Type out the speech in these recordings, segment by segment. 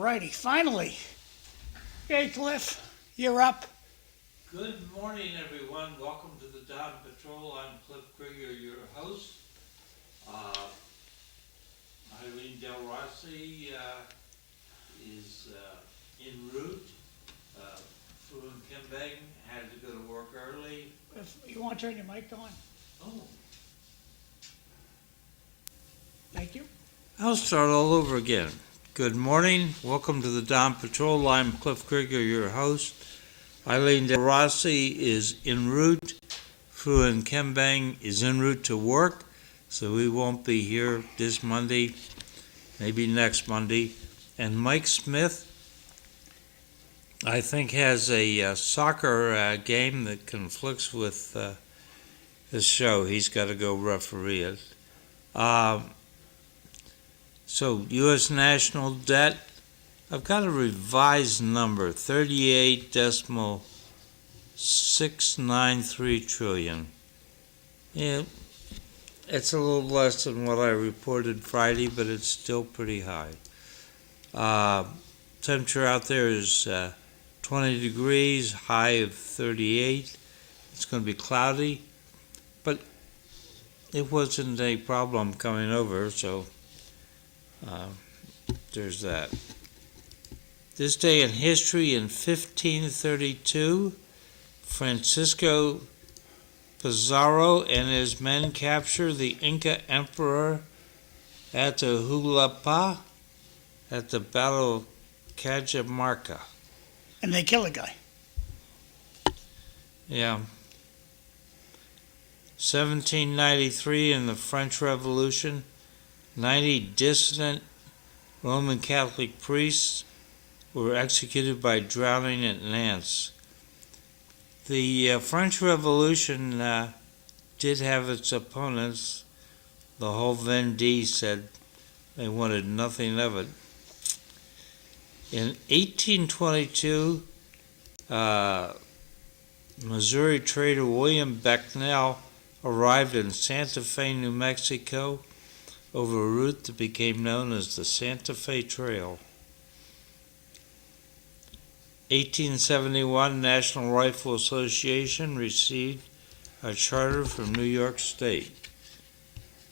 righty, finally. Okay, Cliff, you're up. Good morning, everyone. Welcome to the Dawn Patrol. I'm Cliff Krieger, your host. EILEEN DELROSSI is en route. Fu and Kimbang had to go to work early. If you want to turn your mic on. Oh. Thank you. I'll start all over again. Good morning. Welcome to the Dawn Patrol. I'm Cliff Krieger, your host. EILEEN DELROSSI is en route. Fu and Kimbang is en route to work, so we won't be here this Monday, maybe next Monday. And Mike Smith, I think, has a soccer game that conflicts with this show. He's got to go referee it. So, U.S. national debt, I've got a revised number, 38.693 trillion. Yeah, it's a little less than what I reported Friday, but it's still pretty high. Temperature out there is 20 degrees, high of 38. It's going to be cloudy, but it wasn't a problem coming over, so there's that. This day in history, in 1532, Francisco Pizarro and his men capture the Inca Emperor Atahualpa at the Battle of Cajamarca. And they kill a guy. Yeah. 1793, in the French Revolution, 90 dissident Roman Catholic priests were executed by drowning at Nantes. The French Revolution did have its opponents. The whole Vendée said they wanted nothing of it. In 1822, Missouri trader William Becknell arrived in Santa Fe, New Mexico, over a route that became known as the Santa Fe Trail. 1871, National Rifle Association received a charter from New York State.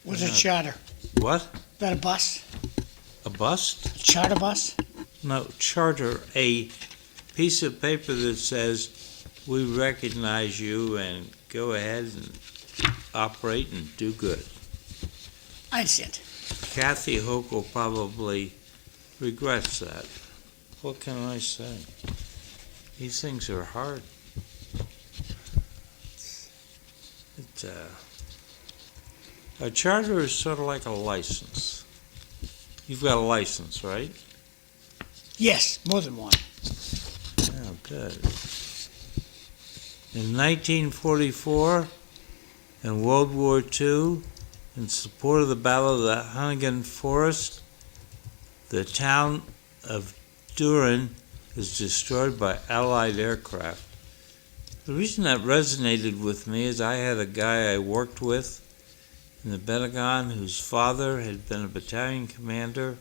What's a charter? What? Is that a bus? A bus? Charter bus? No, charter, a piece of paper that says, we recognize you and go ahead and operate and do good. I understand. Kathy Hochul probably regrets that. What can I say? These things are hard. A charter is sort of like a license. You've got a license, right? Yes, more than one. Oh, good. In 1944, in World War II, in support of the Battle of the Huntington Forest, the town of Durham was destroyed by Allied aircraft. The reason that resonated with me is I had a guy I worked with in the Pentagon whose father had been a battalion commander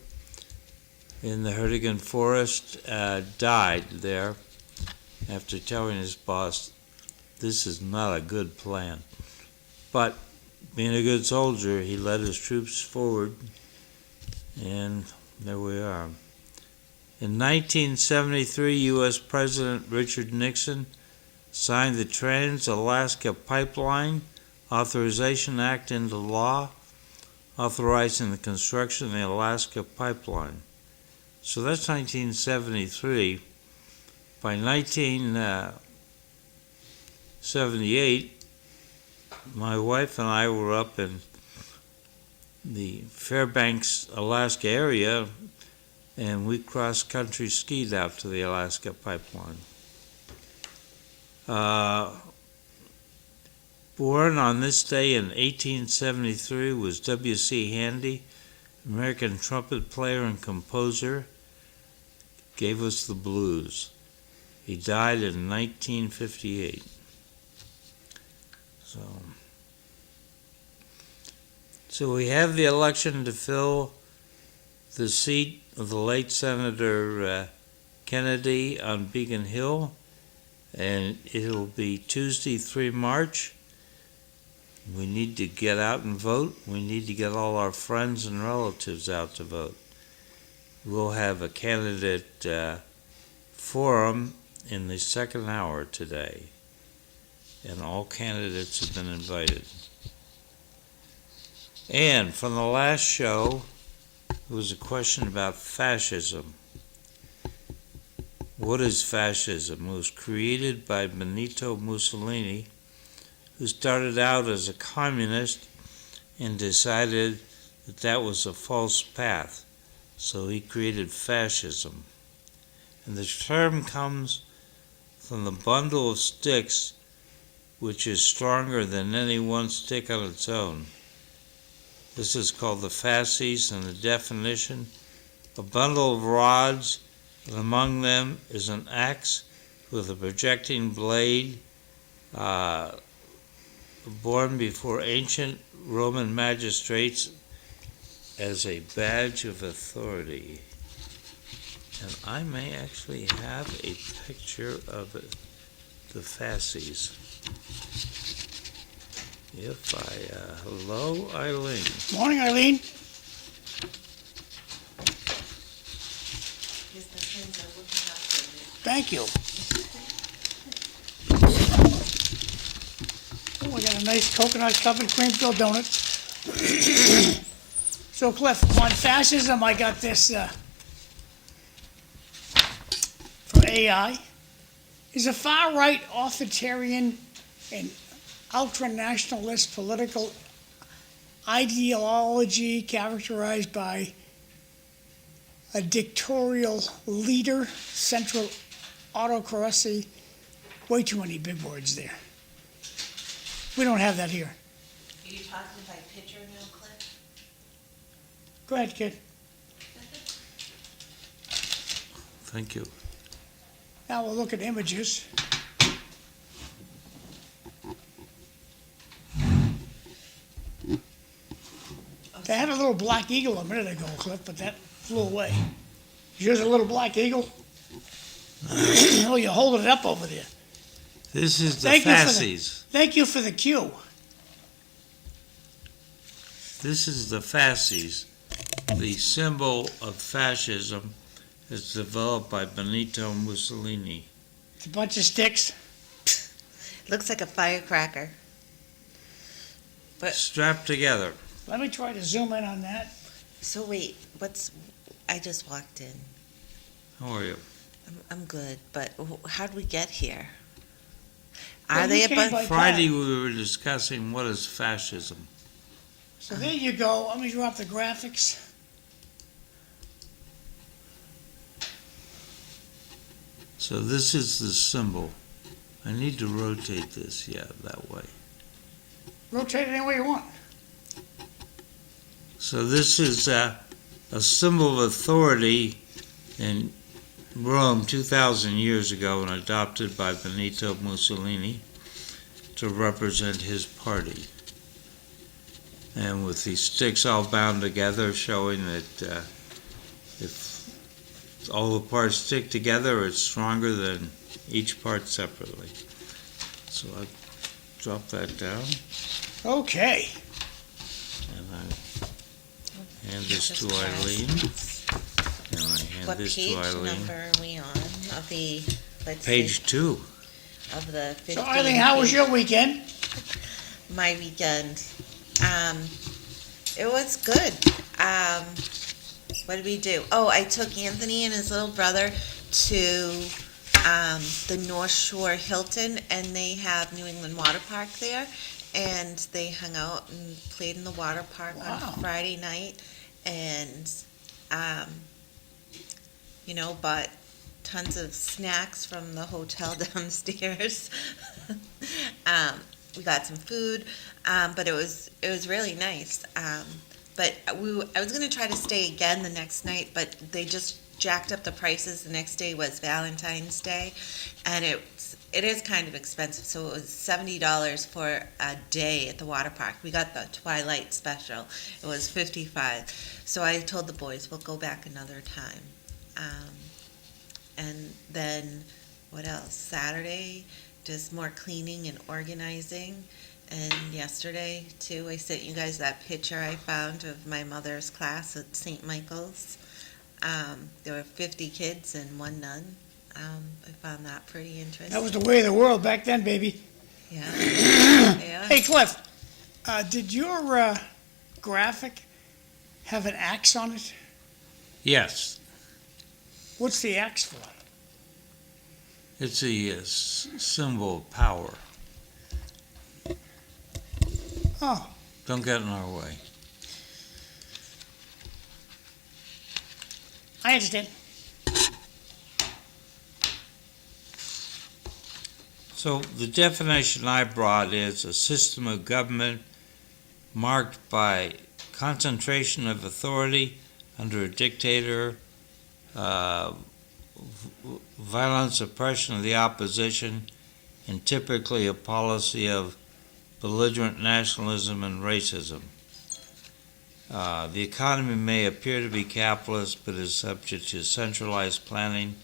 in the Huntington Forest, died there after telling his boss, this is not a good plan. But being a good soldier, he led his troops forward, and there we are. In 1973, U.S. President Richard Nixon signed the Trans-Alaska Pipeline Authorization Act into law, authorizing the construction of the Alaska Pipeline. So that's 1973. By 1978, my wife and I were up in the Fairbanks, Alaska area, and we cross-country skied out to the Alaska Pipeline. Born on this day in 1873 was W.C. Handy, American trumpet player and composer, gave us the blues. He died in 1958. So we have the election to fill the seat of the late Senator Kennedy on Beacon Hill, and it'll be Tuesday, 3 March. We need to get out and vote. We need to get all our friends and relatives out to vote. We'll have a candidate forum in the second hour today, and all candidates have been invited. And from the last show, there was a question about fascism. What is fascism? It was created by Benito Mussolini, who started out as a communist and decided that that was a false path. So he created fascism. And the term comes from the bundle of sticks, which is stronger than any one stick on its own. This is called the fasces, and the definition: a bundle of rods, and among them is an axe with a projecting blade, born before ancient Roman magistrates as a badge of authority. And I may actually have a picture of it, the fasces. If hello, Eileen. Morning, Eileen. Thank you. Oh, we got a nice coconut-covered cream-filled donut. So, Cliff, on fascism, I got this from AI. Is a far-right authoritarian and ultra-nationalist political ideology characterized by a dictatorial leader, central autocracy. Way too many big words there. We don't have that here. Are you talking by picture now, Cliff? Go ahead, kid. Thank you. Now we'll look at images. They had a little black eagle a minute ago, Cliff, but that flew away. Here's a little black eagle. Oh, you're holding it up over there. This is the Thank you for the- fasces. Thank you for the cue. This is the fasces. The symbol of fascism is developed by Benito Mussolini. It's a bunch of sticks. Looks like a firecracker. But Strapped together. Let me try to zoom in on that. so wait, I just walked in. How are you? I'm good, but how'd we get here? Well, Are you they a came bunch? by- Friday we were discussing what is fascism. So there you go. Let me drop the graphics. So this is the symbol. I need to rotate this, that way. Rotate it any way you want. So this is a symbol of authority in Rome 2,000 years ago and adopted by Benito Mussolini to represent his party. And with these sticks all bound together, showing that if all the parts stick together, it's stronger than each part separately. So I drop that down, Okay. and I hand this to Eileen. And I hand What this page to Eileen. number are we on of the? Let's Page 2. see, of the 15. So Eileen, how was your weekend? My weekend? It was good. What did we do? Oh, I took Anthony and his little brother to the North Shore Hilton, and they have New England Water Park there, and they hung out and played in the water park Wow. on Friday night, and bought tons of snacks from the hotel downstairs. We got some food, but it was really nice. But I was going to try to stay again the next night, but they just jacked up the prices. The next day was Valentine's Day, and it is kind of expensive. So it was $70 for a day at the water park. We got the Twilight special. It was 55. So I told the boys we'll go back another time. And then what else? Saturday, just more cleaning and organizing. And yesterday too, I sent you guys that picture I found of my mother's class at St. Michael's. There were 50 kids and one nun. I found that pretty interesting. That was the way of the world back then, baby. Yeah. Yeah. Hey, Cliff, did your graphic have an axe on it? Yes, What's the axe for? it's a symbol of power. Oh, Don't get in our way. I understand. So the definition I brought is a system of government marked by concentration of authority under a dictator, violence, oppression of the opposition, and typically a policy of belligerent nationalism and racism. The economy may appear to be capitalist, but is subject to centralized planning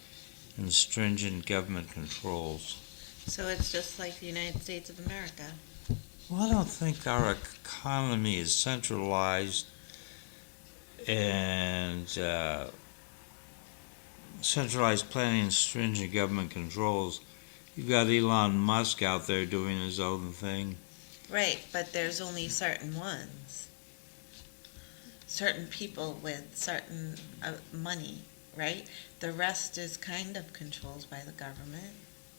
and stringent government controls. So it's just like the United States of America. Well, I don't think our economy is centralized and centralized planning and stringent government controls. You've got Elon Musk out there doing his own thing. Right, but there's only certain ones. Certain people with certain money, right? The rest is kind of controlled by the government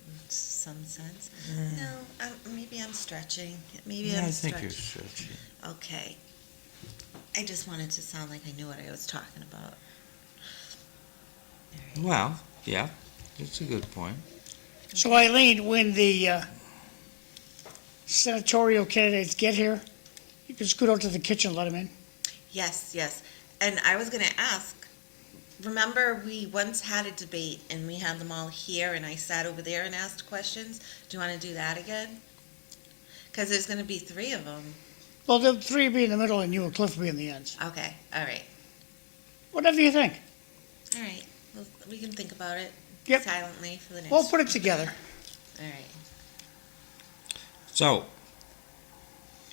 in some sense. No, maybe I'm stretching. Maybe Yeah, I'm I think stretching. you're stretching. Okay. I just wanted to sound like I knew what I was talking about. All right. Well, yeah, it's a good point. So Eileen, when the senatorial candidates get here, you can scoot out to the kitchen and let them in. Yes, yes. And I was going to ask, remember we once had a debate and we had them all here and I sat over there and asked questions? Do you want to do that again? Because there's going to be 3 of them. Well, the 3 will be in the middle and you and Cliff will be in the ends. Okay, all right. Whatever you think. All right. Well, we can think about it Yep. silently for the next We'll put it together. All right. So,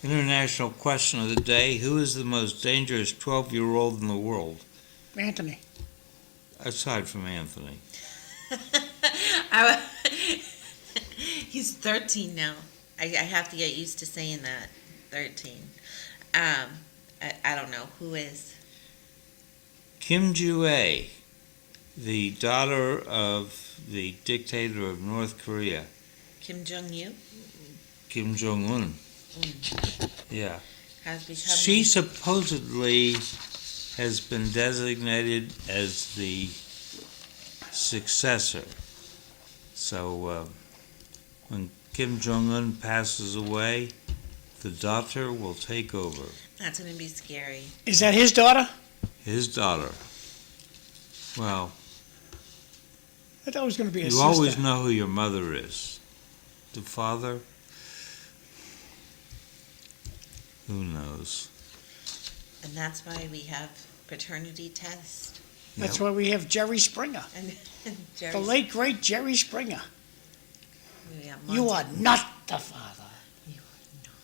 international question of the day: who is the most dangerous 12-year-old in the world, Anthony. aside from Anthony? He's 13 now. I have to get used to saying that. 13. I don't know. Who is? Kim Ju-ae, the daughter of the dictator of North Korea, Kim Jong-un? Kim Jong-un. Yeah. Has become... She supposedly has been designated as the successor. So when Kim Jong-un passes away, the daughter will take over. That's going to be scary. Is that his daughter? His daughter. Well, I thought it was going to be his you sister. always know who your mother is. The father? Who knows? And that's why we have paternity test. That's Yep. why we have Jerry Springer. And Jerry's, The late, great Jerry Springer. we have You Monty. are not the father. You are not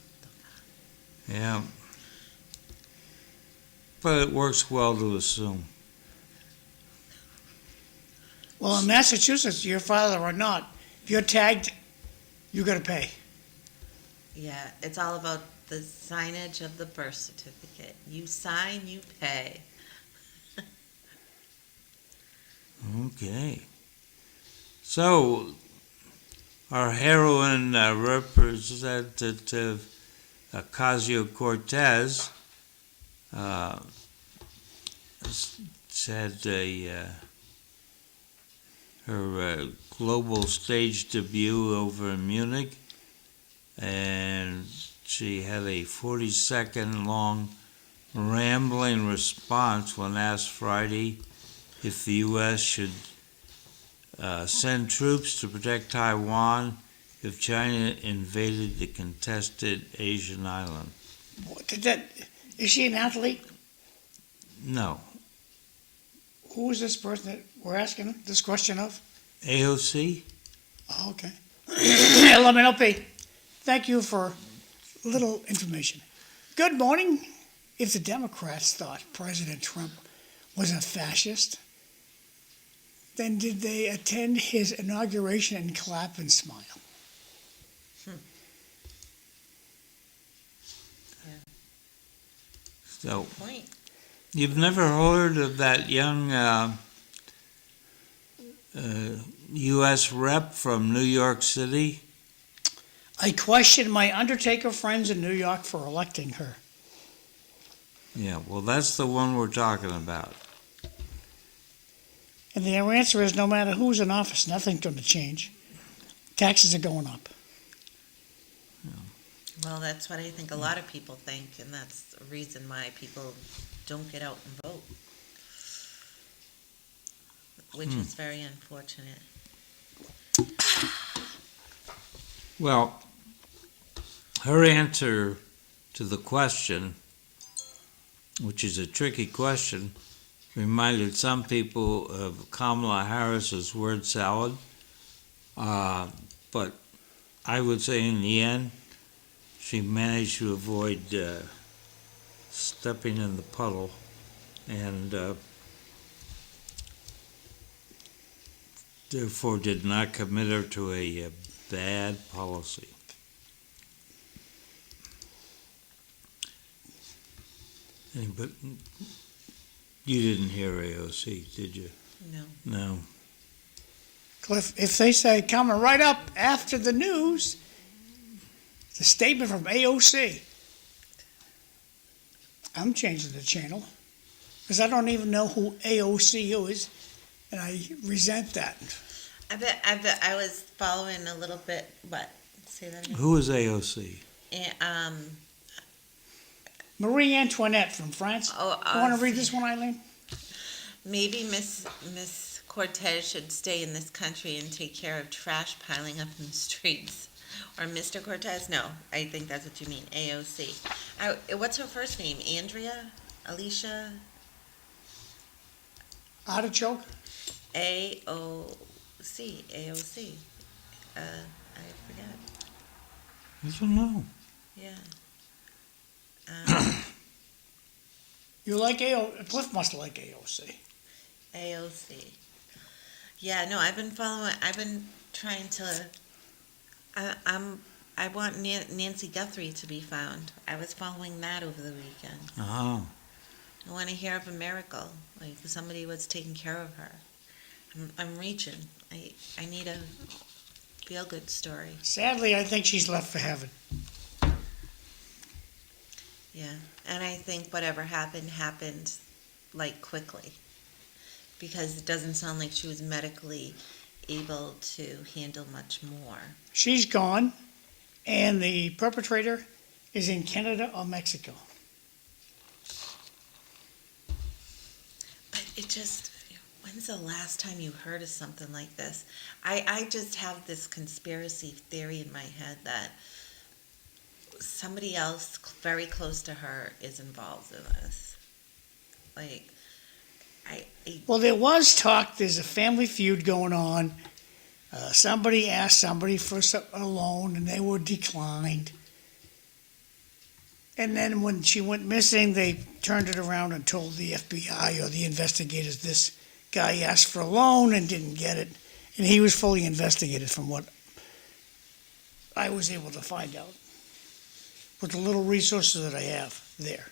the Yeah. But it works well to assume. Well, in Massachusetts, your father or not, if you're tagged, you got to pay. Yeah, it's all about the signage of the birth certificate. You sign, you pay. Okay. So, our heroine representative, Ocasio-Cortez, had her global stage debut over in Munich, and she had a 40-second long rambling response when asked Friday if the U.S. should send troops to protect Taiwan if China invaded the contested Asian island. Is she an athlete? No. Who is this person that we're asking this question of? AOC? Oh, okay. LMNOP. Thank you for little information. Good morning. If the Democrats thought President Trump was a fascist, then did they attend his inauguration and clap and smile? So, Point. you've never heard of that young U.S. rep from New York City? I question my Undertaker friends in New York for electing her. Yeah, well, that's the one we're talking about. And their answer is no matter who's in office, nothing's going to change. Taxes are going up. Well, that's what I think a lot of people think, and that's the reason why people don't get out and vote, which is very unfortunate. Well, her answer to the question, which is a tricky question, reminded some people of Kamala Harris's word salad. But I would say in the end, she managed to avoid stepping in the puddle and therefore did not commit her to a bad policy. But you didn't hear AOC, did you? No. No. Cliff, if they say coming right up after the news, the statement from AOC, I'm changing the channel because I don't even know who AOC is, and I resent that. I bet I was following a little bit, what? Say that again. Who is AOC? And, Marie Antoinette from France. Oh, You want to read this one, Eileen? maybe Miss Cortez should stay in this country and take care of trash piling up in the streets. Or Mr. Cortez? No, I think that's what you mean. AOC. What's her first name? Andrea? Alicia? Artichoke? AOC. AOC. I forget. I don't know. Yeah. You like AOC? Cliff must like AOC. AOC. Yeah, no, I've been trying to. I want Nancy Guthrie to be found. I was following that over the weekend. Oh. I want to hear of a miracle, like somebody was taking care of her. I'm reaching. I need a feel-good story. Sadly, I think she's left for heaven. Yeah, and I think whatever happened, like, quickly. Because it doesn't sound like she was medically able to handle much more. She's gone, and the perpetrator is in Canada or Mexico. But it just, when's the last time you heard of something like this? I just have this conspiracy theory in my head that somebody else very close to her is involved in this. Like, Well, there was talk, there's a family feud going on. Somebody asked somebody for a loan, and they were declined. And then when she went missing, they turned it around and told the FBI or the investigators this guy asked for a loan and didn't get it. And he was fully investigated from what I was able to find out with the little resources that I have there.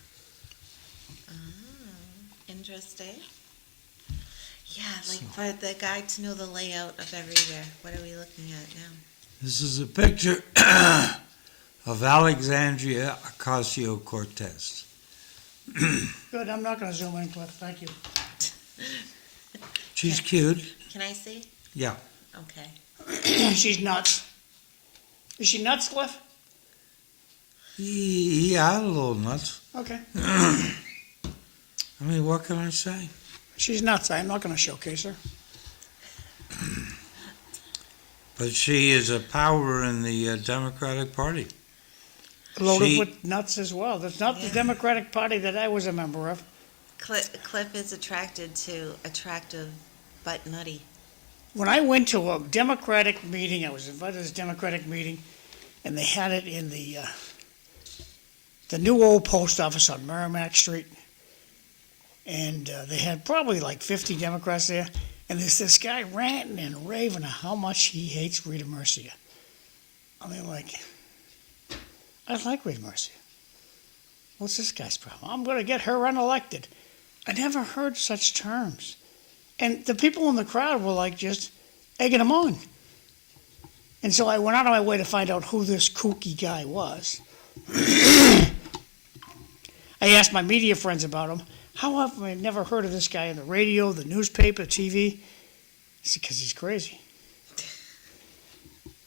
interesting. Yeah, like for the guy to know the layout of everywhere. What are we looking at now? This is a picture of Alexandria Ocasio-Cortez. Good, I'm not going to zoom in, Cliff. Thank you. She's cute. Can I see? Yeah. Okay. She's nuts. Is she nuts, Cliff? Yeah, a little nuts. Okay. I mean, what can I say? She's nuts. I'm not going to showcase her. But she is a power in the Democratic Party. Loaded She- with nuts as well. That's not the Yeah. Democratic Party that I was a member of. Cliff is attracted to attractive but nutty. When I went to a Democratic meeting, I was invited to this Democratic meeting, and they had it in the new old post office on Merrimack Street. And they had probably like 50 Democrats there. And there's this guy ranting and raving how much he hates Rita Mercia. I mean, like, I like Rita Mercia. What's this guy's problem? I'm going to get her unelected. I never heard such terms. And the people in the crowd were like just egging him on. And so I went out of my way to find out who this kooky guy was. I asked my media friends about him. How have I never heard of this guy in the radio, the newspaper, TV? It's because he's crazy.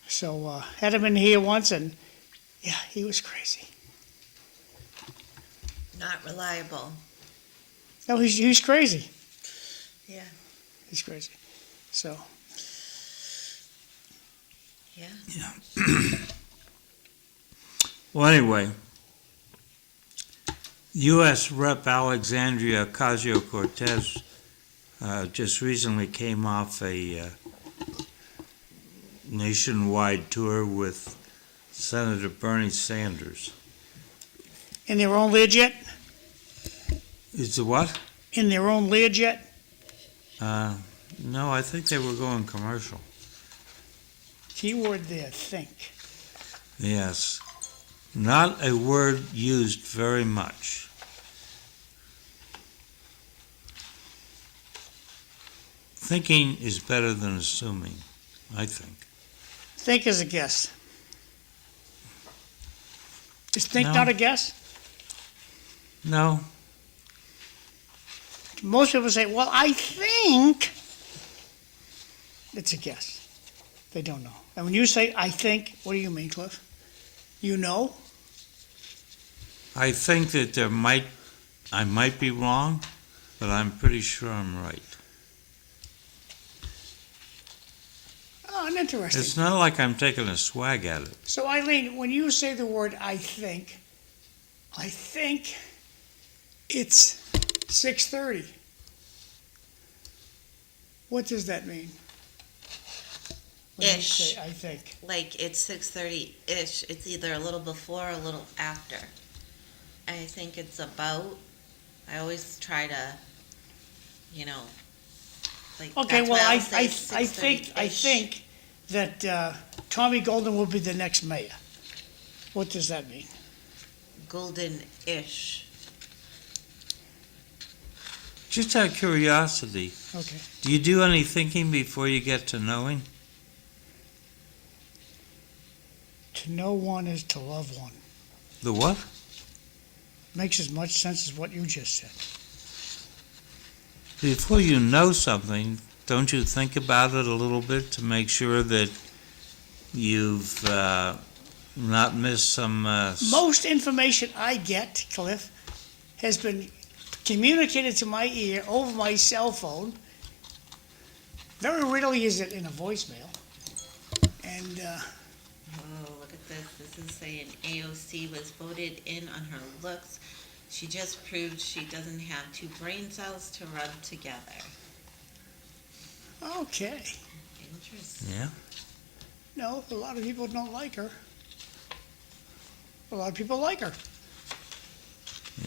So had him in here once, and yeah, he was crazy. Not reliable. No, he's crazy. Yeah. He's crazy. So Yeah. Well, anyway, U.S. Rep. Alexandria Ocasio-Cortez just recently came off a nationwide tour with Senator Bernie Sanders. in their own Learjet? Is the what? In their own Learjet? No, I think they were going commercial. Keyword there, think. Yes. Not a word used very much. Thinking is better than assuming, I think. Think is a guess. Is think No. not a guess? No, Most people say, well, I think it's a guess. They don't know. And when you say, I think, what do you mean, Cliff? You know? I think that I might be wrong, but I'm pretty sure I'm right. Oh, interesting. It's not like I'm taking a swag at it. So, Eileen, when you say the word I think it's 6:30. What does that mean? When you Ish. say I think. Like it's 6:30-ish. It's either a little before or a little after. I think it's about. I always try to, like. Okay, that's well, why I I'll say I think 6:30-ish. that Tommy Golden will be the next mayor. What does that mean? Golden-ish. Just out of curiosity, Okay. do you do any thinking before you get to knowing? To know one is to love one. The what? Makes as much sense as what you just said. Before you know something, don't you think about it a little bit to make sure that you've not missed some... Most information I get, Cliff, has been communicated to my ear over my cell phone. Very rarely is it in a voicemail. And Oh, look at this. This is saying AOC was voted in on her looks. She just proved she doesn't have two brain cells to rub together. okay. Interesting. Yeah? No, a lot of people don't like her. A lot of people like her.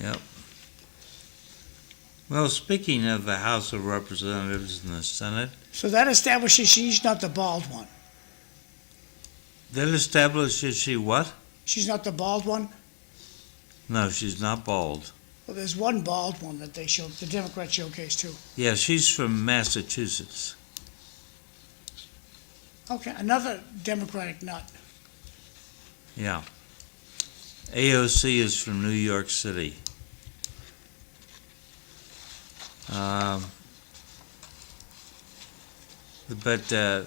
Yep. Well, speaking of the House of Representatives and the Senate, So that establishes she's not the bald one. that establishes she what? She's not the bald one. No, she's not bald. Well, there's one bald one that they showed, the Democrats showcase too. Yeah, she's from Massachusetts. Okay, another Democratic nut. Yeah. AOC is from New York City. But the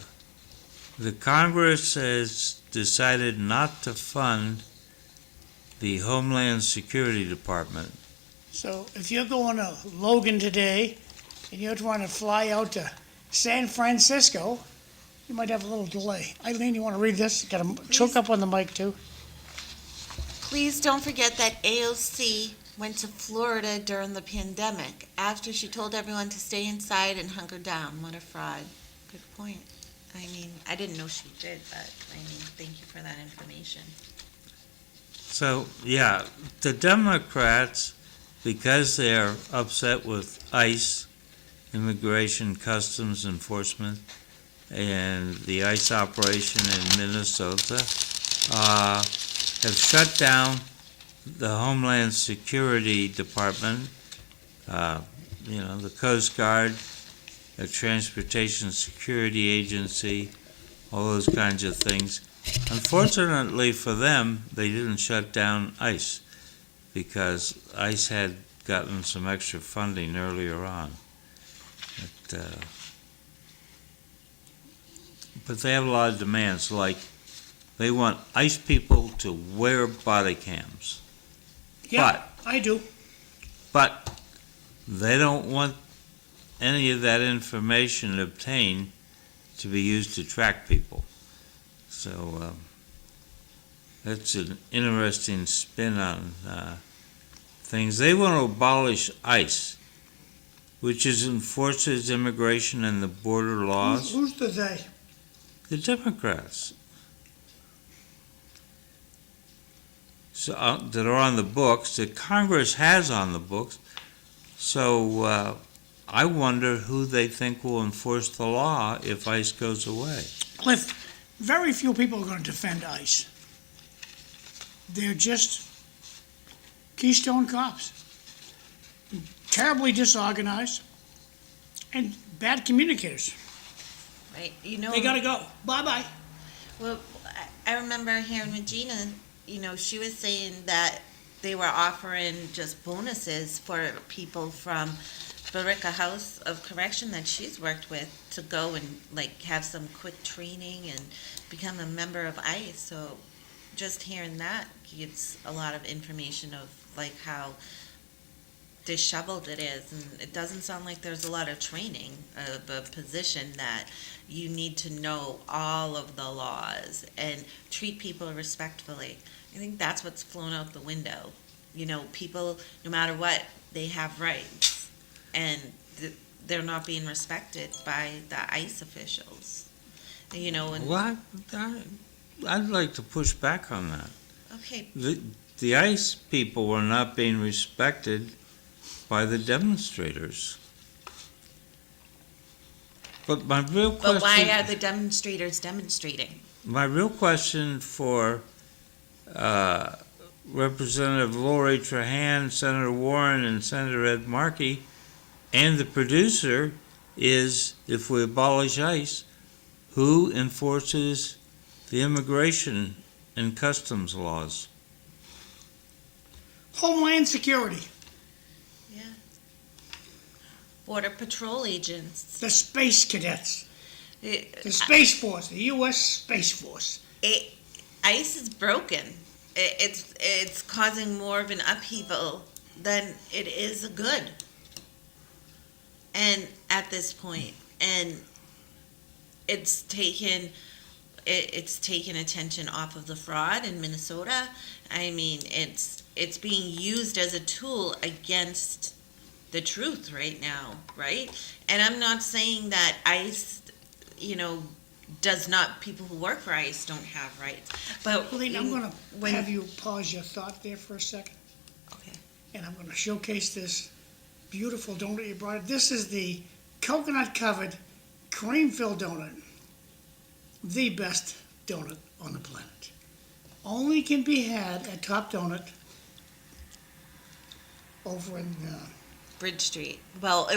Congress has decided not to fund the Homeland Security Department. So if you're going to Logan today and you're trying to fly out to San Francisco, You might have a little delay. Eileen, you want to read this? Got to choke up on the mic, too. Please don't forget that AOC went to Florida during the pandemic after she told everyone to stay inside and hunker down. What a fraud. Good point. I mean, I didn't know she did, but I mean, thank you for that information. So, yeah, the Democrats, because they're upset with ICE, Immigration Customs Enforcement, and the ICE operation in Minnesota, have shut down the Homeland Security Department, the Coast Guard, the Transportation Security Agency, all those kinds of things. Unfortunately for them, they didn't shut down ICE because ICE had gotten some extra funding earlier on. But they have a lot of demands, like they want ICE people to wear body cams. Yeah, I do. But they don't want any of that information obtained to be used to track people. So that's an interesting spin on things. They want to abolish ICE, which enforces immigration and the border laws. Who's the they? The Democrats. So, that are on the books, that Congress has on the books. So I wonder who they think will enforce the law if ICE goes away. Cliff, very few people are going to defend ICE. They're just Keystone cops. Terribly disorganized and bad communicators. Right? They got to go. Bye-bye. Well, I remember hearing Regina, she was saying that they were offering just bonuses for people from Barica House of Correction that she's worked with to go and have some quick training and become a member of ICE. So just hearing that gives a lot of information of how disheveled it is, and it doesn't sound like there's a lot of training of a position that you need to know all of the laws and treat people respectfully. I think that's what's flown out the window. People, no matter what, they have rights, and they're not being respected by the ICE officials. And What? I'd like to push back on that. okay, The ICE people were not being respected by the demonstrators. But my real question... but why are the demonstrators demonstrating? My real question for Representative Lori Trahan, Senator Warren, and Senator Ed Markey, and the producer is, if we abolish ICE, who enforces the immigration and customs laws? Homeland Security, Yeah. Border Patrol agents. the Space Cadets, It- the Space Force, the U.S. Space Force. ICE is broken. It's causing more of an upheaval than it is a good. And at this point, and it's taken attention off of the fraud in Minnesota. I mean, it's being used as a tool against the truth right now, right? And I'm not saying that ICE, does not, people who work for ICE don't have rights. But Eileen, I'm going when- to have you pause your thought there for a second, Okay. and I'm going to showcase this beautiful donut you brought. This is the coconut-covered, cream-filled donut. The best donut on the planet. Only can be had at Top Donut over in, Bridge Street. Well,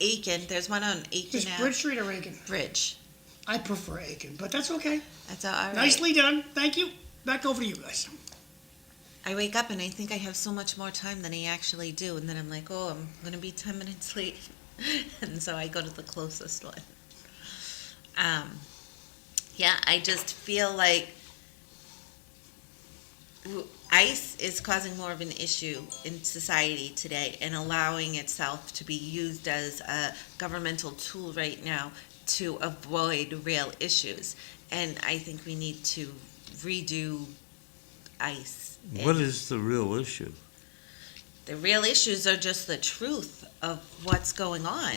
Aiken. There's one on Aiken is Ave. Bridge Street or Aiken? Bridge. I prefer Aiken, but that's okay. That's all right. Nicely done. Thank you. Back over to you guys. I wake up and I think I have so much more time than I actually do, and then I'm like, oh, I'm gonna be 10 minutes late, and so I go to the closest one. Yeah, I just feel like ICE is causing more of an issue in society today and allowing itself to be used as a governmental tool right now to avoid real issues. And I think we need to redo ICE. What And is the real issue? the real issues are just the truth of what's going on.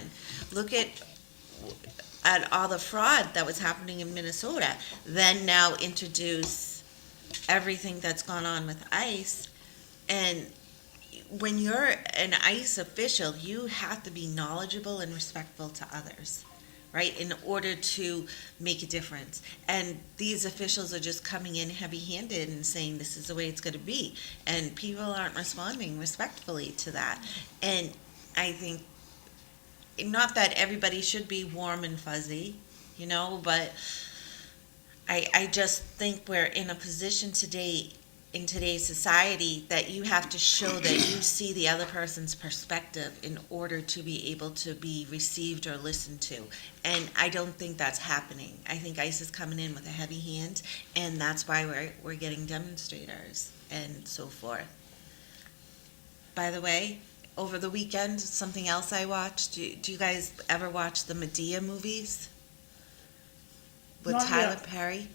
Look at all the fraud that was happening in Minnesota. Then now introduce everything that's gone on with ICE. And when you're an ICE official, you have to be knowledgeable and respectful to others, right, in order to make a difference. And these officials are just coming in heavy-handed and saying this is the way it's going to be. And people aren't responding respectfully to that. And I think, not that everybody should be warm and fuzzy, but I just think we're in a position today, in today's society, that you have to show that you see the other person's perspective in order to be able to be received or listened to. And I don't think that's happening. I think ICE is coming in with a heavy hand, and that's why we're getting demonstrators and so forth. By the way, over the weekend, something else I watched. Do you guys ever watch the Medea movies with Not Tyler yet. Perry?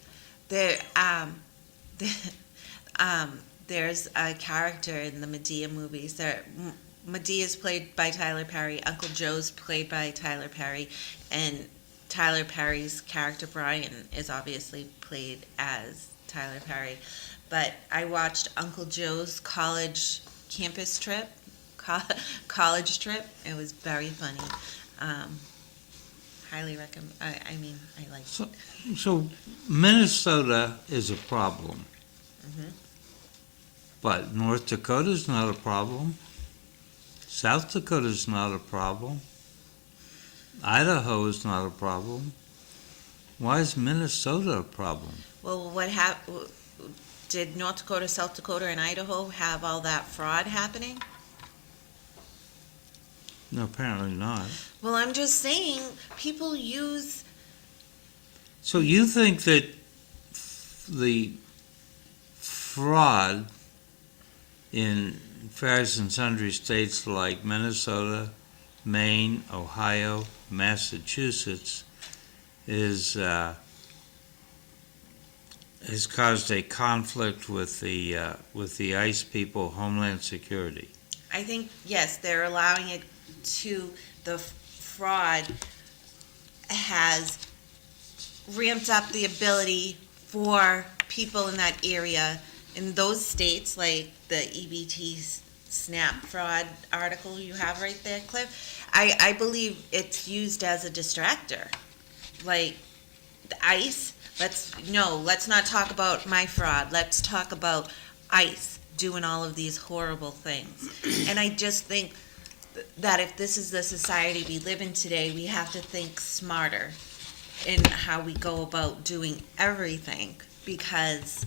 There's a character in the Medea movies. Medea is played by Tyler Perry. Uncle Joe's played by Tyler Perry, and Tyler Perry's character Brian is obviously played as Tyler Perry. But I watched Uncle Joe's college trip. It was very funny. Highly recommend. I like it. So Minnesota is a problem. But North Dakota's not a problem. South Dakota's not a problem. Idaho is not a problem. Why is Minnesota a problem? Well, did North Dakota, South Dakota, and Idaho have all that fraud happening? No, apparently not. Well, I'm just saying, people use. So you think that the fraud in various and sundry states like Minnesota, Maine, Ohio, Massachusetts has caused a conflict with the ICE people, Homeland Security? I think, yes, they're allowing it to. The fraud has ramped up the ability for people in that area, in those states, like the EBT SNAP fraud article you have right there, Cliff. I believe it's used as a distractor. Like the ICE, let's not talk about my fraud. Let's talk about ICE doing all of these horrible things. And I just think that if this is the society we live in today, we have to think smarter in how we go about doing everything, because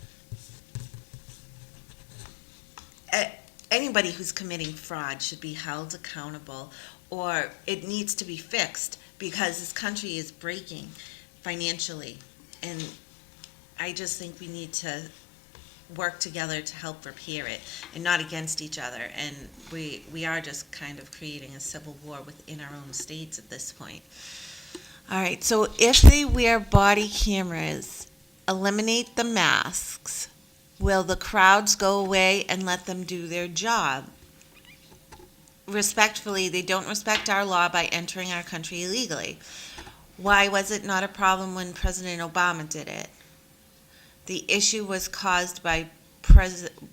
anybody who's committing fraud should be held accountable, or it needs to be fixed, because this country is breaking financially. And I just think we need to work together to help repair it, and not against each other. And we are just kind of creating a civil war within our own states at this point. All right, so if they wear body cameras, eliminate the masks, will the crowds go away and let them do their job? Respectfully, they don't respect our law by entering our country illegally. Why was it not a problem when President Obama did it? The issue was caused by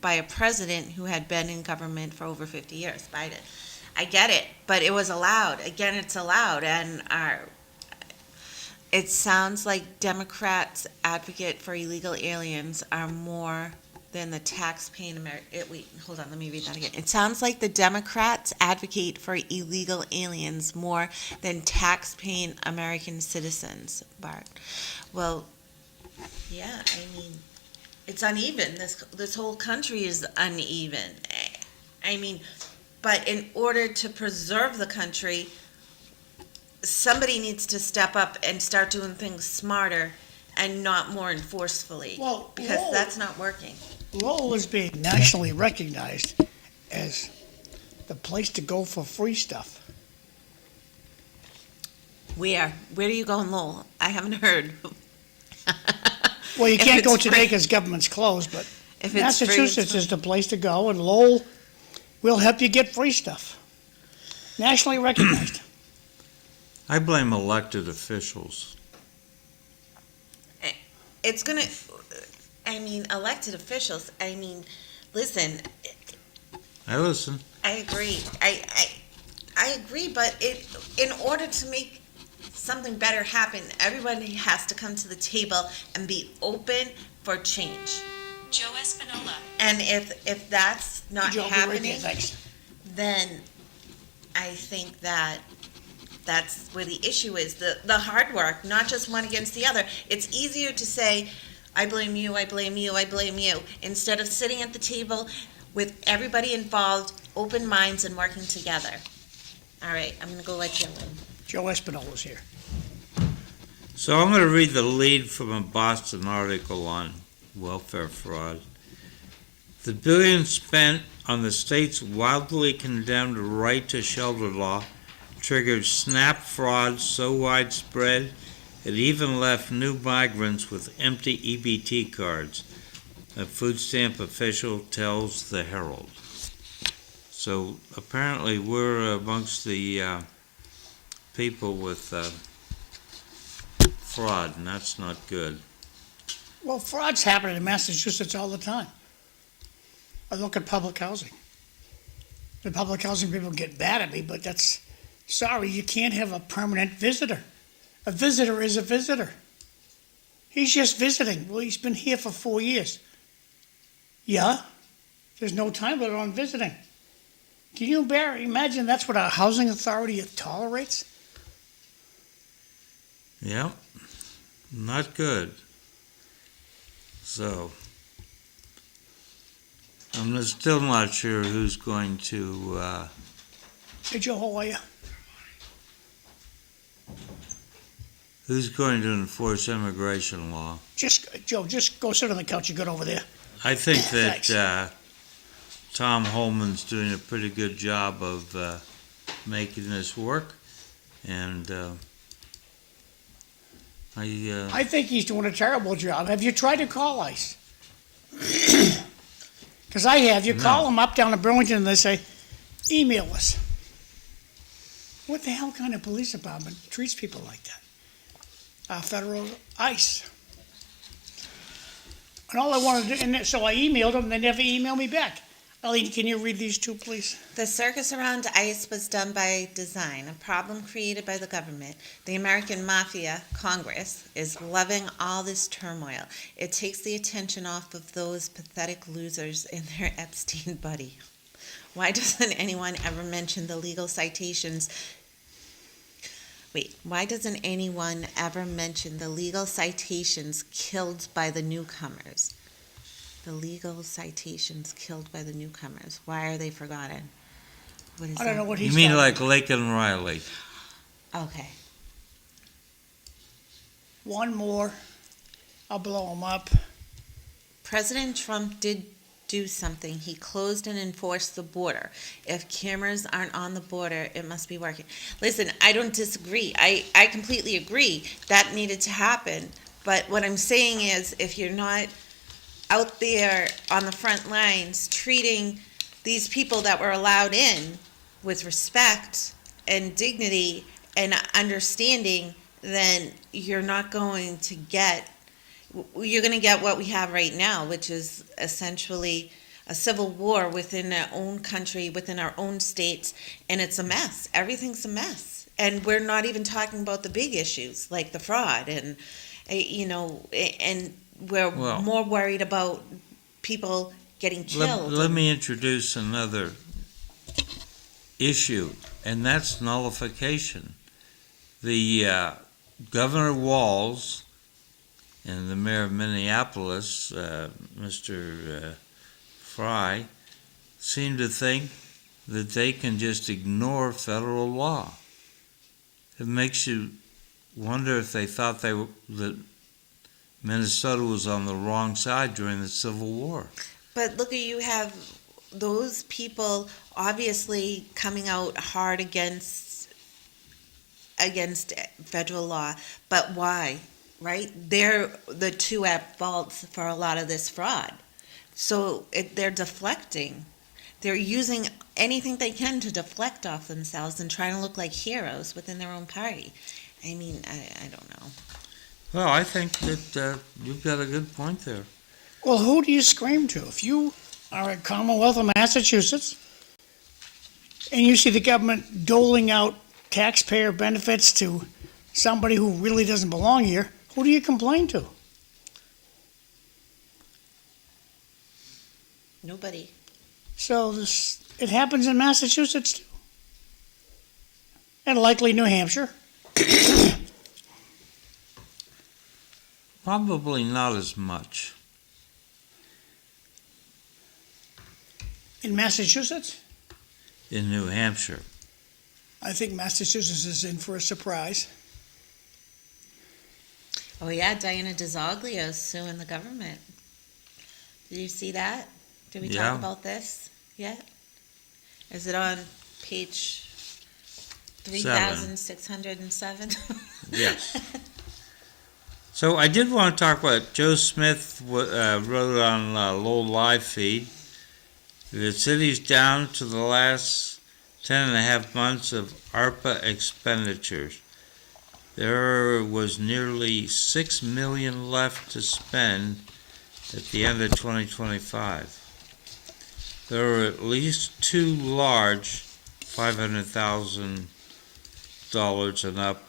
a president who had been in government for over 50 years, Biden. I get it, but it was allowed. Again, it's allowed, and it sounds like Democrats advocate for illegal aliens are more than the tax-paying wait, hold on, let me read that again. It sounds like the Democrats advocate for illegal aliens more than tax-paying American citizens, Bart. Well, yeah, I mean, it's uneven. This whole country is uneven. I mean, but in order to preserve the country, somebody needs to step up and start doing things smarter and not more enforcefully, because that's not working. Lowell is being nationally recognized as the place to go for free stuff. Where do you go in Lowell? I haven't heard. Well, you If can't go it's today free. because government's closed, but If it's free, Massachusetts is the place to go, and Lowell will help you get free stuff. Nationally recognized. I blame elected officials. it's gonna. I mean, elected officials. I mean, listen. I listen. I agree. I agree, but in order to make something better happen, everybody has to come to the table and be open for change. Joe Espinola. And if that's not Joe, be right there, happening, thanks. then I think that's where the issue is. The hard work, not just one against the other. It's easier to say, I blame you, I blame you, I blame you, instead of sitting at the table with everybody involved, open minds, and working together. All right, I'm going to go let Joe in. Joe Espinola's here. So I'm going to read the lead from a Boston article on welfare fraud. The billions spent on the state's wildly condemned right to shelter law triggered SNAP fraud so widespread it even left new migrants with empty EBT cards, a food stamp official tells the Herald. So apparently we're amongst the people with fraud, and that's not good. Well, fraud's happening in Massachusetts all the time. I look at public housing. The public housing people get mad at me, but sorry, you can't have a permanent visitor. A visitor is a visitor. He's just visiting. Well, he's been here for 4 years. Yeah, there's no time limit on visiting. Can you imagine that's what our housing authority tolerates? Yeah, not good. So, I'm still not sure who's going to, Hey, Joe, how are you? who's going to enforce immigration law. Joe, just go sit on the couch. You got over there. I think Thanks. that Tom Holman's doing a pretty good job of making this work, and I think he's doing a terrible job. Have you tried to call ICE? Because I have. You call them up down in Burlington and they say, email us. What the hell kind of police department treats people like that? Federal ICE. And all I wanted to do, and so I emailed them, and they never emailed me back. Eileen, can you read these two, please? The circus around ICE was done by design, a problem created by the government. The American Mafia, Congress, is loving all this turmoil. It takes the attention off of those pathetic losers and their Epstein buddy. Why doesn't anyone ever mention the legal citations? Why doesn't anyone ever mention the legal citations killed by the newcomers? The legal citations killed by the newcomers. Why are they forgotten? What is I don't know that? what you he's mean talking like Lake and Riley? Okay. One more. I'll blow him up. President Trump did do something. He closed and enforced the border. If cameras aren't on the border, it must be working. Listen, I don't disagree. I completely agree that needed to happen. But what I'm saying is, if you're not out there on the front lines treating these people that were allowed in with respect and dignity and understanding, then you're not going to get what we have right now, which is essentially a civil war within our own country, within our own states, and it's a mess. Everything's a mess. And we're not even talking about the big issues like the fraud and, and we're more worried about people getting killed. Let me introduce another issue, and that's nullification. The Governor Walz and the mayor of Minneapolis, Mr. Fry, seem to think that they can just ignore federal law. It makes you wonder if they thought that Minnesota was on the wrong side during the Civil War. But look, you have those people obviously coming out hard against federal law. But why? Right? They're the two at fault for a lot of this fraud. So they're deflecting. They're using anything they can to deflect off themselves and trying to look like heroes within their own party. I mean, I don't know. Well, I think that you've got a good point there. Well, who do you scream to? If you are at Commonwealth of Massachusetts and you see the government doling out taxpayer benefits to somebody who really doesn't belong here, who do you complain to? Nobody. So it happens in Massachusetts too. And likely New Hampshire. Probably not as much. In Massachusetts, In New Hampshire. I think Massachusetts is in for a surprise. Oh yeah, Diana DeZoglio's suing the government. Did you see that? Did we Yeah. talk about this yet? Is it on page 3,607? Yes. So I did want to talk about Joe Smith wrote on Lowell Live feed. The city's down to the last 10.5 months of ARPA expenditures. There was nearly $6 million left to spend at the end of 2025. There are at least two large $500,000 and up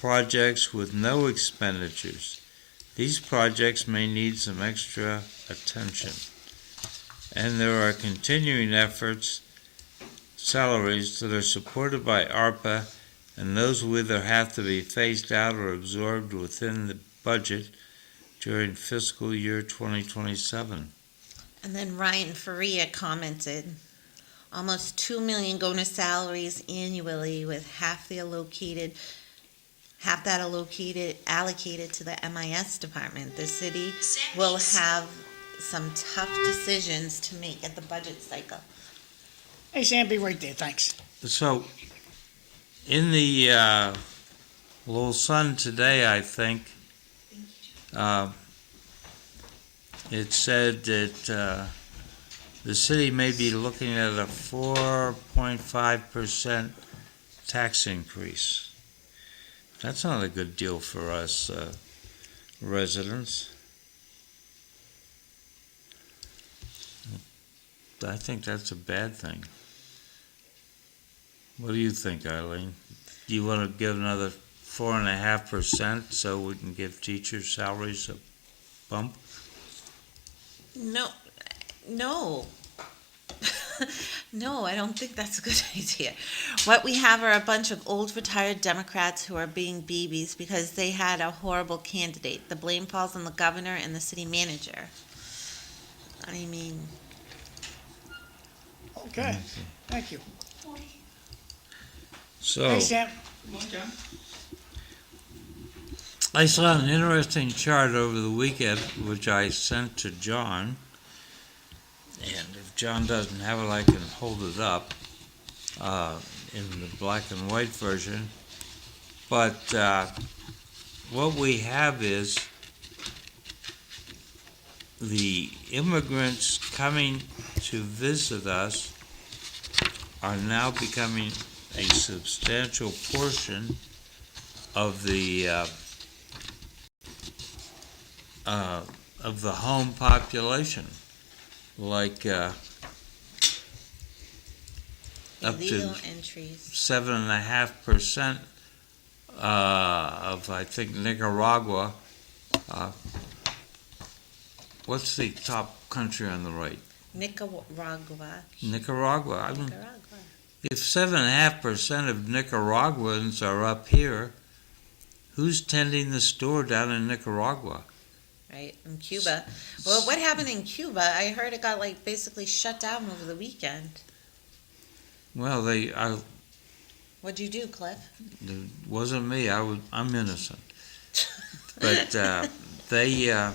projects with no expenditures. These projects may need some extra attention. And there are continuing efforts, salaries that are supported by ARPA, and those will either have to be phased out or absorbed within the budget during fiscal year 2027. And then Ryan Faria commented, almost $2 million going to salaries annually, with half that allocated to the MIS department. The city will have some tough decisions to make at the budget cycle. Hey, Sam, be right there, thanks. So, in the Lowell Sun today, I think, it said that the city may be looking at a 4.5% tax increase. That's not a good deal for us residents. I think that's a bad thing. What do you think, Eileen? Do you want to give another 4.5% so we can give teachers' salaries a bump? No. No, I don't think that's a good idea. What we have are a bunch of old retired Democrats who are being babies because they had a horrible candidate. The blame falls on the governor and the city manager. I mean, Okay, thank you. So, Hey, Sam. I saw an interesting chart over the weekend, which I sent to John. And if John doesn't have it, I can hold it up in the black and white version. But what we have is the immigrants coming to visit us are now becoming a substantial portion of the home population. Like up illegal to entries. 7.5% of, I think, Nicaragua. What's the top country on the right? Nicaragua. Nicaragua. If 7.5% of Nicaraguans are up here, who's tending the store down in Nicaragua? Right, in Cuba. Well, what happened in Cuba? I heard it got basically shut down over the weekend. Well, What'd you do, Cliff? it wasn't me. I'm innocent. But they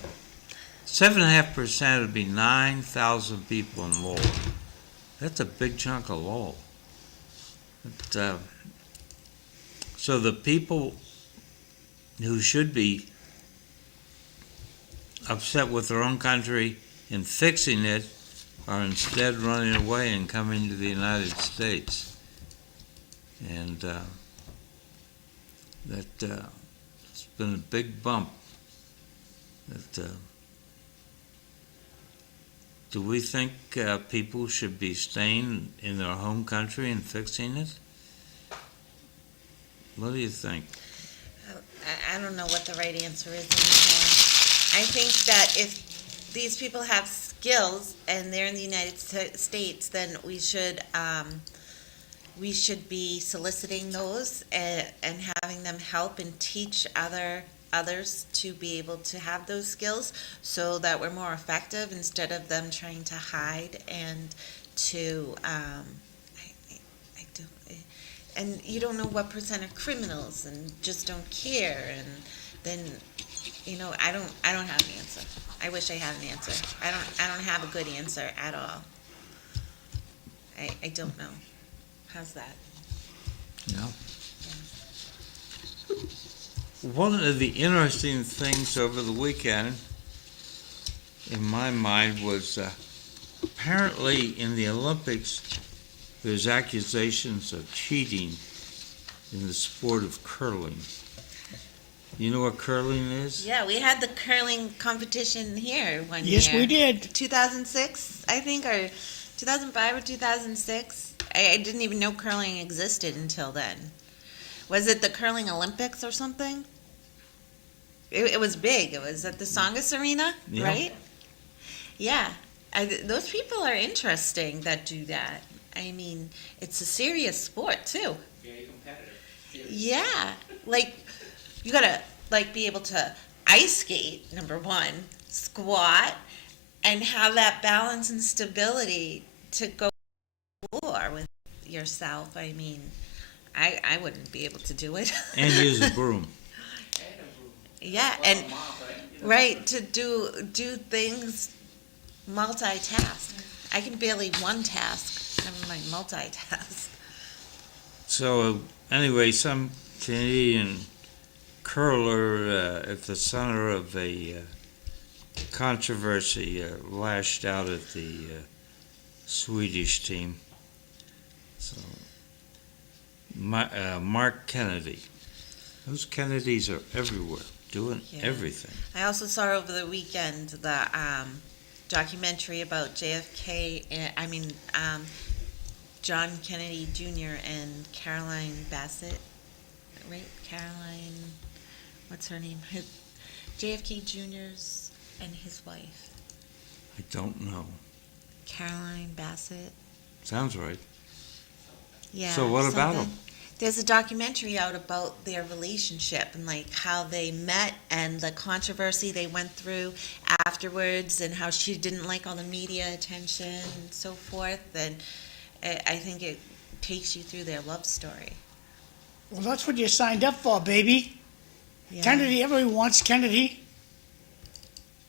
7.5% would be 9,000 people in Lowell. That's a big chunk of Lowell. So the people who should be upset with their own country and fixing it are instead running away and coming to the United States. And it's been a big bump. Do we think people should be staying in their home country and fixing it? What do you think? I don't know what the right answer is anymore. I think that if these people have skills and they're in the United States, then we should be soliciting those and having them help and teach others to be able to have those skills so that we're more effective instead of them trying to hide and to and you don't know what percent are criminals and just don't care, and then I don't have an answer. I wish I had an answer. I don't have a good answer at all. I don't know. How's that? Yeah. One of the interesting things over the weekend, in my mind, was apparently in the Olympics, there's accusations of cheating in the sport of curling. You know what curling is? Yeah, we had the curling competition here one year. Yes, we did. 2006, I think, or 2005 or 2006. I didn't even know curling existed until then. Was it the Curling Olympics or something? It was big. It was at the Songus Arena, Yeah. right? Yeah. Those people are interesting that do that. I mean, it's a serious sport, too. Very competitive. Serious. Yeah. Like, you gotta, be able to ice skate, number one, squat, and have that balance and stability to go floor with yourself. I mean, I wouldn't be able to do it. And use a broom. Yeah, and right, to do things, multitask. I can barely one task, never mind multitask. So anyway, some Canadian curler at the center of a controversy lashed out at the Swedish team. So Mark Kennedy. Those Kennedys are everywhere, doing Yeah. everything. I also saw over the weekend the documentary about JFK, John Kennedy Jr. and Caroline Bassett, right? Caroline, what's her name? JFK Jr.'s and his wife, I don't know. Caroline Bassett. Sounds right. Yeah. So what about something. them? There's a documentary out about their relationship and how they met and the controversy they went through afterwards and how she didn't like all the media attention and so forth. And I think it takes you through their love story. Well, that's what you signed up for, baby. Yeah. Kennedy, everybody wants Kennedy.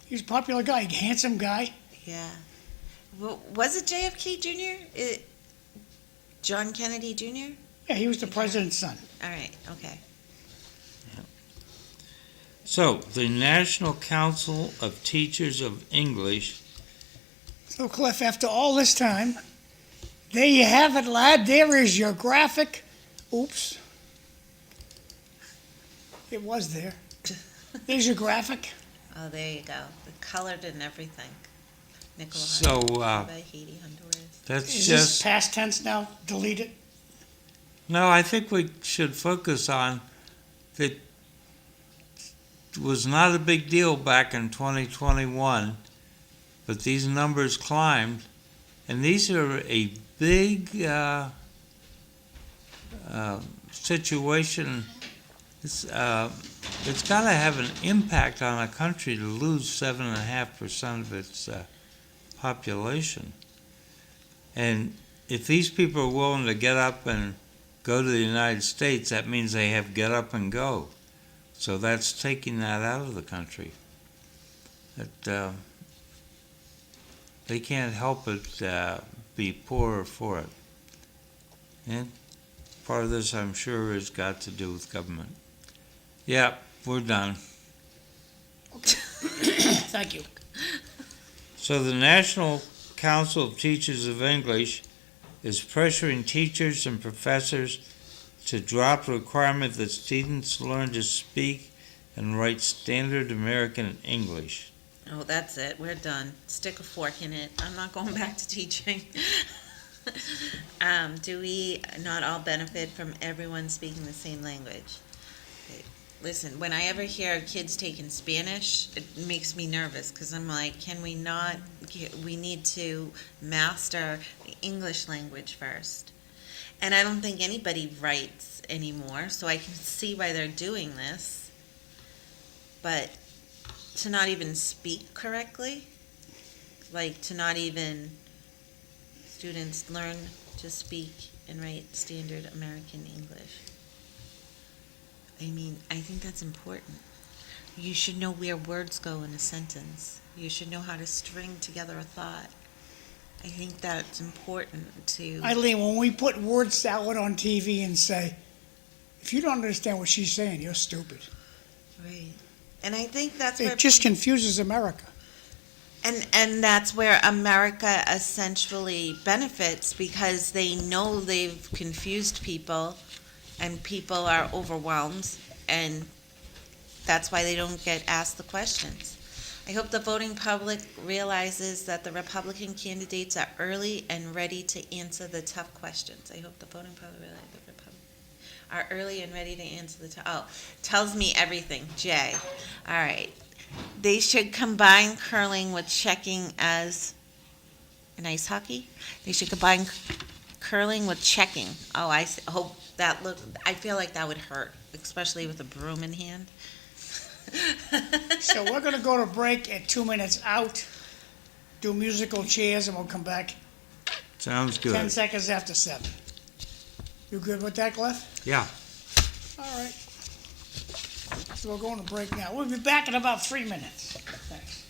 He's a popular guy, handsome guy. Yeah. Was it JFK Jr.? John Kennedy Jr.? Yeah, he was the president's son. All right. Okay. So the National Council of Teachers of English. So, Cliff, after all this time, there you have it, lad. There is your graphic. Oops. It was there. There's your graphic. Oh, there you go. The colored and everything. Nicola So by Haiti Honduras. that's Is this just past tense now? Delete it. no. I think we should focus on that. It was not a big deal back in 2021, but these numbers climbed, and these are a big situation. It's got to have an impact on a country to lose 7.5% of its population. And if these people are willing to get up and go to the United States, that means they have get up and go. So that's taking that out of the country. they can't help but be poorer for it. And part of this, I'm sure, has got to do with government. Yeah, we're done. Thank you. So the National Council of Teachers of English is pressuring teachers and professors to drop the requirement that students learn to speak and write standard American English. Oh, that's it. We're done. Stick a fork in it. I'm not going back to teaching. Do we not all benefit from everyone speaking the same language? Okay, listen, when I ever hear kids taking Spanish, it makes me nervous because I'm like, can we not? We need to master the English language first. And I don't think anybody writes anymore, so I can see why they're doing this. But to not even speak correctly, like to not even students learn to speak and write standard American English. I mean, I think that's important. You should know where words go in a sentence. You should know how to string together a thought. I think that's important to... Eileen, when we put word salad on TV and say, if you don't understand what she's saying, you're stupid. Right. And I think that's where... It just confuses America. And that's where America essentially benefits because they know they've confused people and people are overwhelmed, and that's why they don't get asked the questions. I hope the voting public realizes that the Republican candidates are early and ready to answer the tough questions. I hope the voting public realizes that the Republicans are early and ready to answer the tough... Oh, tells me everything, Jay. All right. They should combine curling with checking as an ice hockey. They should combine curling with checking. Oh, I hope that look. I feel like that would hurt, especially with a broom in hand. So we're gonna go to break at 2 minutes out, do musical chairs, and we'll come back Sounds 10 good. seconds after 7. You good with that, Cliff? Yeah. All right. So we're going to break now. We'll be back in about 3 minutes. Thanks.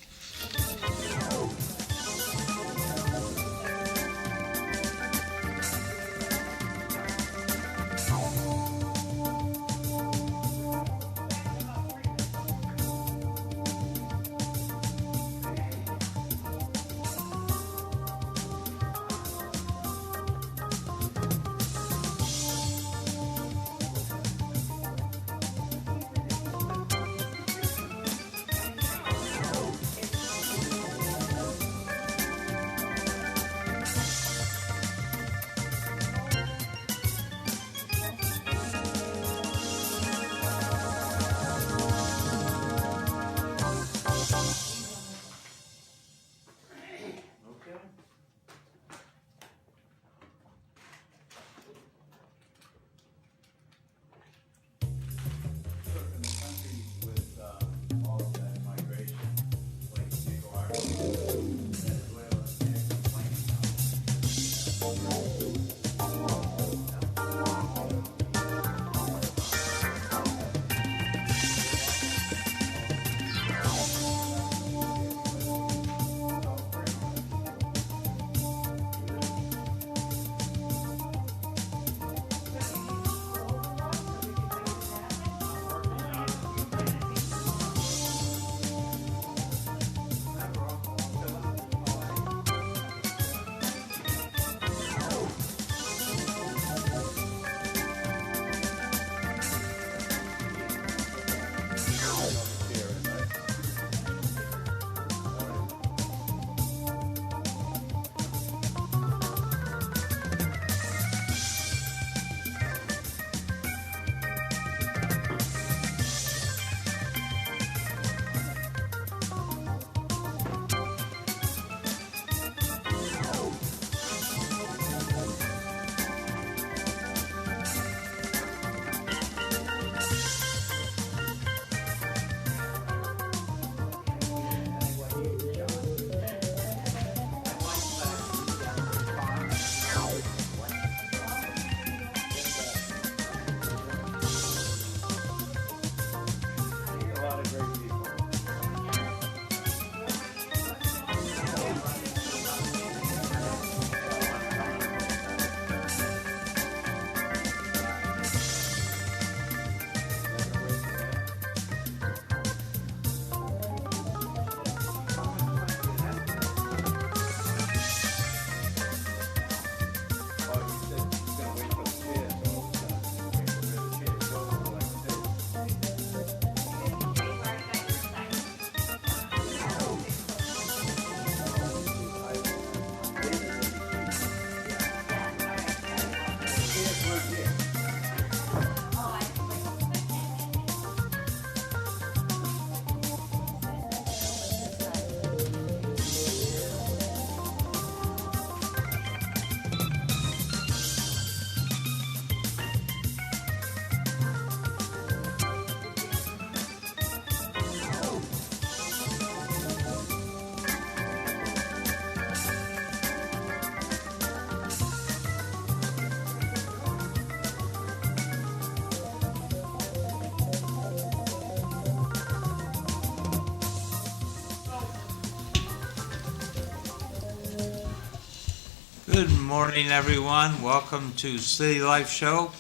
Good morning, everyone. Welcome to City Life Show.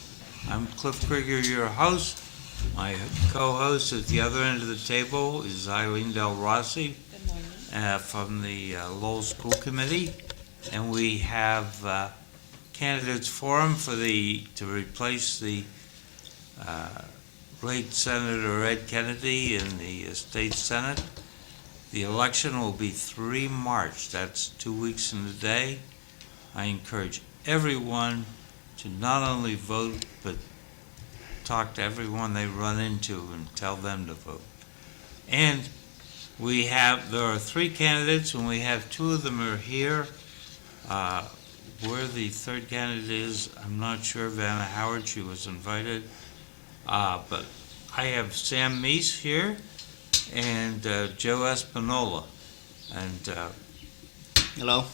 I'm Cliff Krieger, your host. My co-host at the other end of the table is EILEEN DELROSSI Good morning. from the Lowell School Committee. And we have candidates forum to replace the late Senator Ed Kennedy in the State Senate. The election will be 3 March. That's 2 weeks from today. I encourage everyone to not only vote, but talk to everyone they run into and tell them to vote. And there are 3 candidates, and we have 2 of them are here. Where the third candidate is, I'm not sure. Vanna Howard, she was invited. But I have Sam Meas here and Joe Espinola. And Hello.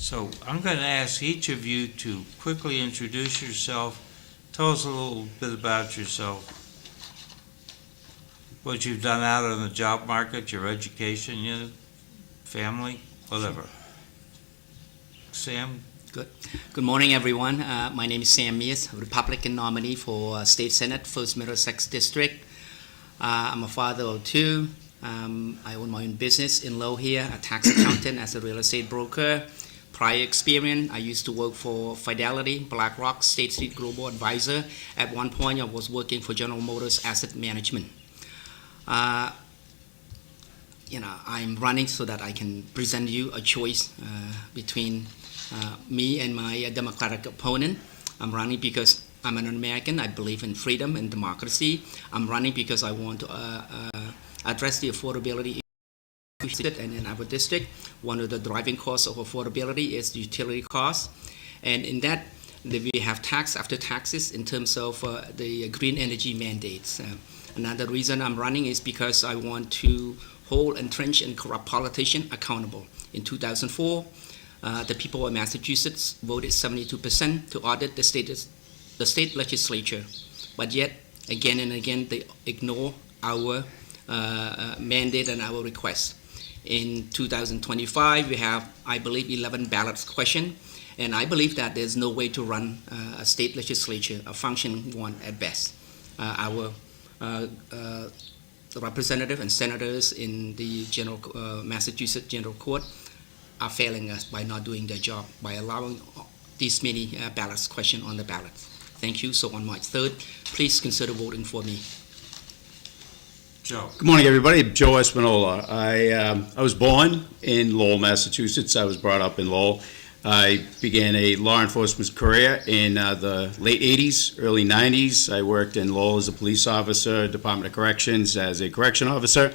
so I'm going to ask each of you to quickly introduce yourself. Tell us a little bit about yourself, what you've done out on the job market, your education, your family, whatever. Sam? Good morning, everyone. My name is Sam Meas, Republican nominee for State Senate, 1st Middlesex District. I'm a father of 2. I own my own business in Lowell here, a tax accountant as a real estate broker. Prior experience, I used to work for Fidelity, BlackRock, State Street Global Advisor. At one point, I was working for General Motors Asset Management. I'm running so that I can present you a choice between me and my Democratic opponent. I'm running because I'm an American. I believe in freedom and democracy. I'm running because I want to address the affordability issue in our district. One of the driving causes of affordability is the utility costs. And in that, we have tax after taxes in terms of the green energy mandates. Another reason I'm running is because I want to hold entrenched and corrupt politicians accountable. In 2004, the people of Massachusetts voted 72% to audit the state legislature, but yet again and again they ignore our mandate and our request. In 2025, we have, I believe, 11 ballots question, and I believe that there's no way to run a state legislature, a functioning one at best. Our representatives and senators in the Massachusetts General Court are failing us by not doing their job, by allowing these many ballots question on the ballot. Thank you. So on March 3rd, please consider voting for me. Joe. Good morning, everybody. Joe Espinola. I was born in Lowell, Massachusetts. I was brought up in Lowell. I began a law enforcement career in the late 80s, early 90s. I worked in Lowell as a police officer, Department of Corrections as a correction officer.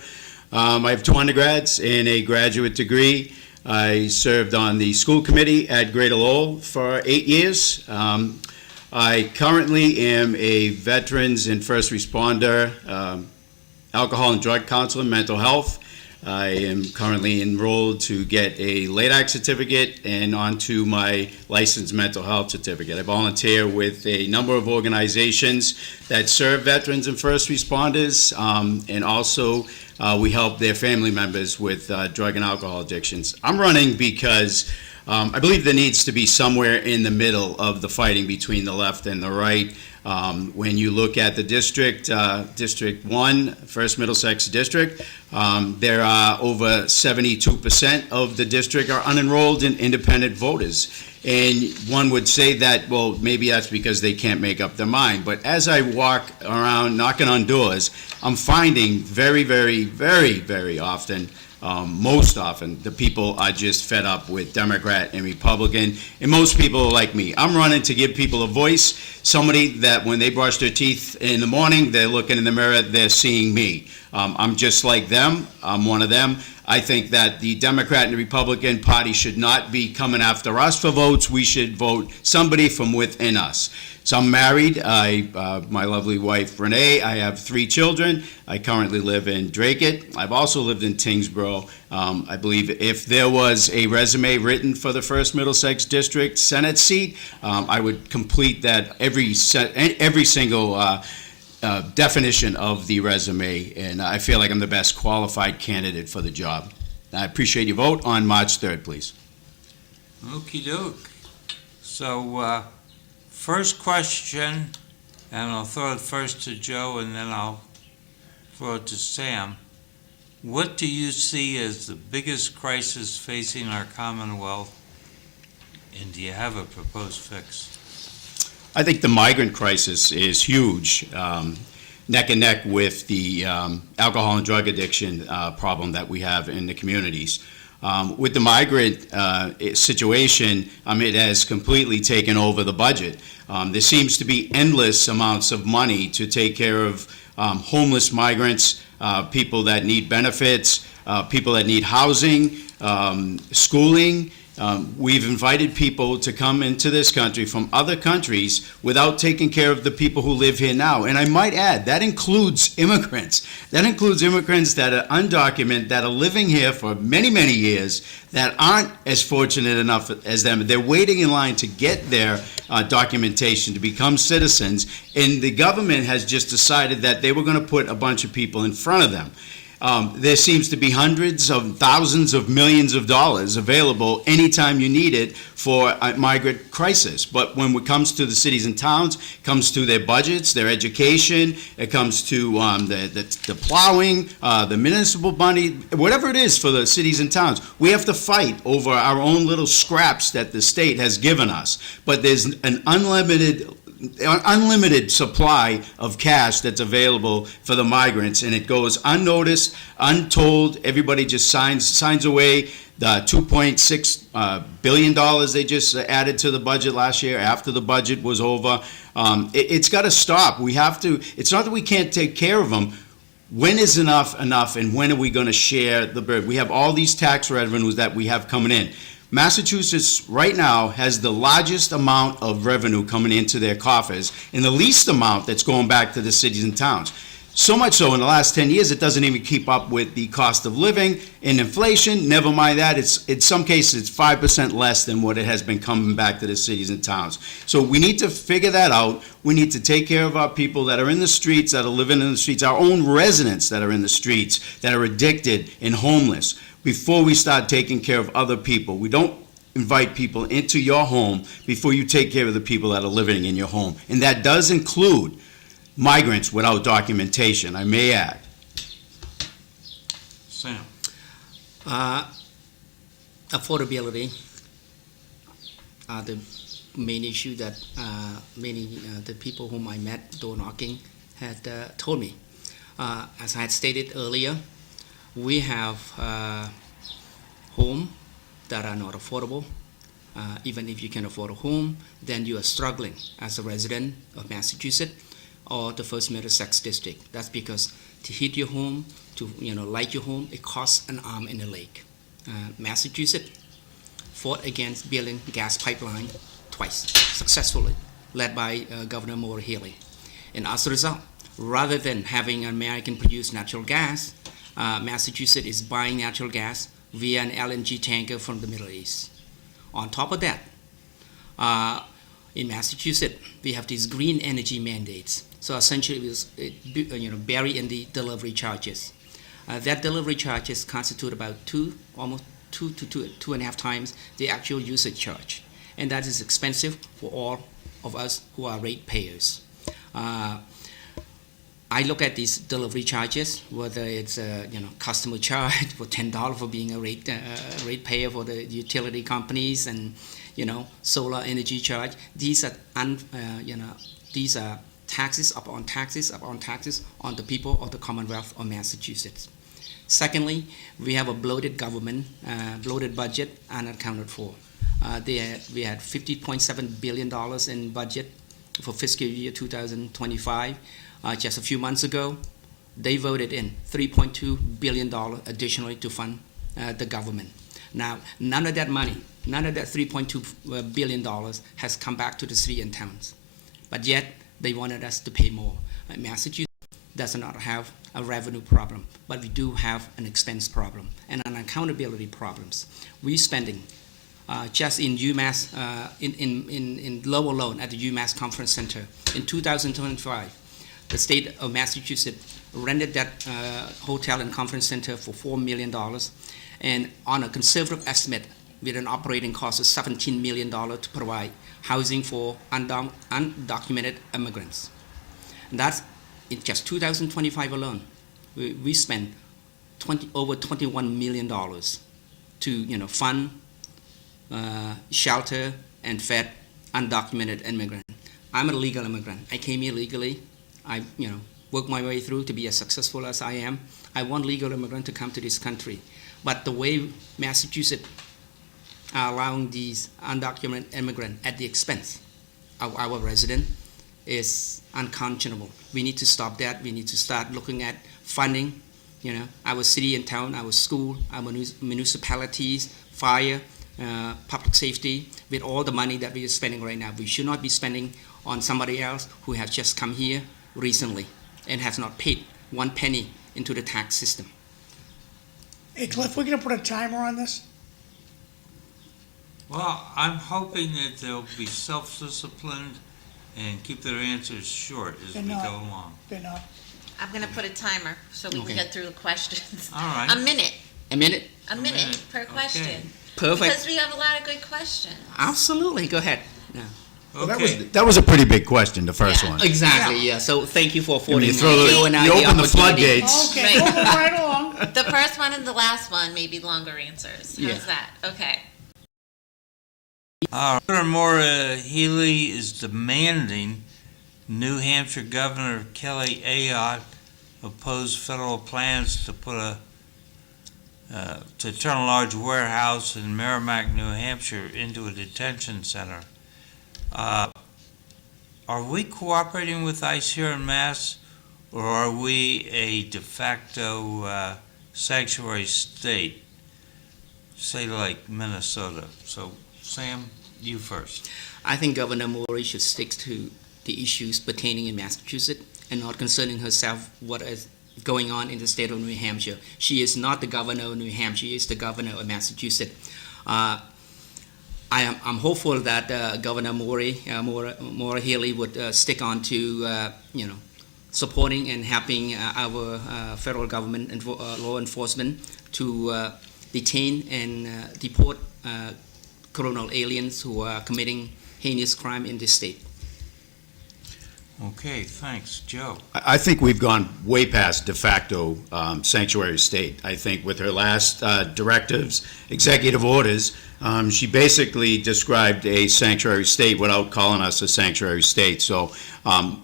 I have 2 undergrads and a graduate degree. I served on the school committee at Greater Lowell for 8 years. I currently am a veterans and first responder, alcohol and drug counselor, mental health. I am currently enrolled to get a LADAC certificate and onto my licensed mental health certificate. I volunteer with a number of organizations that serve veterans and first responders, and also we help their family members with drug and alcohol addictions. I'm running because I believe there needs to be somewhere in the middle of the fighting between the left and the right. When you look at the district, District 1, 1st Middlesex District, there are over 72% of the district are unenrolled and independent voters. And one would say that, well, maybe that's because they can't make up their mind. But as I walk around knocking on doors, I'm finding very, very, very, very often, most often, the people are just fed up with Democrat and Republican, and most people are like me. I'm running to give people a voice, somebody that when they brush their teeth in the morning, they're looking in the mirror, they're seeing me. I'm just like them. I'm one of them. I think that the Democrat and the Republican Party should not be coming after us for votes. We should vote somebody from within us. So I'm married. My lovely wife, Renee. I have 3 children. I currently live in Dracut. I've also lived in Tingsboro. I believe if there was a resume written for the 1st Middlesex District Senate seat, I would complete that every single definition of the resume, and I feel like I'm the best qualified candidate for the job. I appreciate your vote on March 3rd, please. Okie doke. So, first question, and I'll throw it first to Joe and then I'll throw it to Sam. What do you see as the biggest crisis facing our Commonwealth, and do you have a proposed fix? I think the migrant crisis is huge, neck and neck with the alcohol and drug addiction problem that we have in the communities. With the migrant situation, it has completely taken over the budget. There seems to be endless amounts of money to take care of homeless migrants, people that need benefits, people that need housing, schooling. We've invited people to come into this country from other countries without taking care of the people who live here now. And I might add, that includes immigrants. That includes immigrants that are undocumented, that are living here for many, many years, that aren't as fortunate enough as them. They're waiting in line to get their documentation to become citizens. And the government has just decided that they were going to put a bunch of people in front of them. There seems to be hundreds of thousands of millions of dollars available anytime you need it for a migrant crisis. But when it comes to the cities and towns, it comes to their budgets, their education, it comes to the plowing, the municipal money, whatever it is for the cities and towns, we have to fight over our own little scraps that the state has given us. But there's an unlimited supply of cash that's available for the migrants, and it goes unnoticed, untold. Everybody just signs away the $2.6 billion they just added to the budget last year after the budget was over. It's got to stop. We have to. It's not that we can't take care of them. When is enough, and when are we going to share the burden? We have all these tax revenues that we have coming in. Massachusetts right now has the largest amount of revenue coming into their coffers and the least amount that's going back to the cities and towns. So much so in the last 10 years, it doesn't even keep up with the cost of living and inflation. Never mind that, it's in some cases, it's 5% less than what it has been coming back to the cities and towns. So we need to figure that out. We need to take care of our people that are in the streets, that are living in the streets, our own residents that are in the streets, that are addicted and homeless, before we start taking care of other people. We don't invite people into your home before you take care of the people that are living in your home. And that does include migrants without documentation, I may add. Sam? Affordability are the main issue that many the people whom I met door knocking had told me. As I had stated earlier, we have homes that are not affordable. Even if you can afford a home, then you are struggling as a resident of Massachusetts or the First Middlesex District. That's because to heat your home, to light your home, it costs an arm and a leg. Massachusetts fought against building gas pipeline twice successfully, led by Governor Moore Healey. And as a result, rather than having American-produced natural gas, Massachusetts is buying natural gas via an LNG tanker from the Middle East. On top of that, in Massachusetts, we have these green energy mandates. So essentially, it bury in the delivery charges. That delivery charges constitute about almost two to 2.5 times the actual usage charge, and that is expensive for all of us who are ratepayers. I look at these delivery charges, whether it's customer charge for $10 for being a ratepayer for the utility companies, and solar energy charge. These are taxes upon taxes upon taxes on the people of the Commonwealth of Massachusetts. Secondly, we have a bloated government, bloated budget unaccounted for. We had $50.7 billion in budget for fiscal year 2025. Just a few months ago, they voted in $3.2 billion additionally to fund the government. Now, none of that money, none of that $3.2 billion has come back to the city and towns. But yet, they wanted us to pay more. Massachusetts does not have a revenue problem, but we do have an expense problem and an accountability problems. We're spending just in UMass, in Lowell alone at the UMass Conference Center in 2025, the state of Massachusetts rented that hotel and conference center for $4 million, and on a conservative estimate, with an operating cost of $17 million to provide housing for undocumented immigrants. And that's in just 2025 alone. We spent over $21 million to fund, shelter, and fed undocumented immigrants. I'm a legal immigrant. I came here legally. I worked my way through to be as successful as I am. I want legal immigrants to come to this country. But the way Massachusetts are allowing these undocumented immigrants at the expense of our residents is unconscionable. We need to stop that. We need to start looking at funding, our city and town, our school, our municipalities, fire, public safety, with all the money that we are spending right now. We should not be spending on somebody else who has just come here recently and has not paid one penny into the tax system. Hey, Cliff, we're gonna put a timer on this? Well, I'm hoping that they'll be self-disciplined and keep their answers short as They're we not. go along. They're not. I'm gonna put a timer so we Okay. can get through the questions. All right. A minute, A minute? a minute minute. per Okay. question. Perfect. Because we have a lot of good questions. Absolutely. Go ahead. Yeah. Well, Okay. that was a pretty big question, the first Yeah. one. Exactly. Yeah. So thank you for affording you throw Joe and I you open the opportunity. floodgates. Okay, Right. moving right along. The first one and the last one may be longer answers. How's Yeah. that? Okay. Governor Maura Healey is demanding New Hampshire Governor Kelly Ayotte oppose federal plans to put to turn a large warehouse in Merrimack, New Hampshire into a detention center. Are we cooperating with ICE here in Mass, or are we a de facto sanctuary state, say like Minnesota? So, Sam, you first. I think Governor Morey should stick to the issues pertaining in Massachusetts and not concerning herself what is going on in the state of New Hampshire. She is not the governor of New Hampshire. She is the governor of Massachusetts. I'm hopeful that Governor Maura Healey would stick on to supporting and helping our federal government and law enforcement to detain and deport criminal aliens who are committing heinous crime in this state. Okay, thanks. Joe? I think we've gone way past de facto sanctuary state. I think with her last directives, executive orders, she basically described a sanctuary state without calling us a sanctuary state. So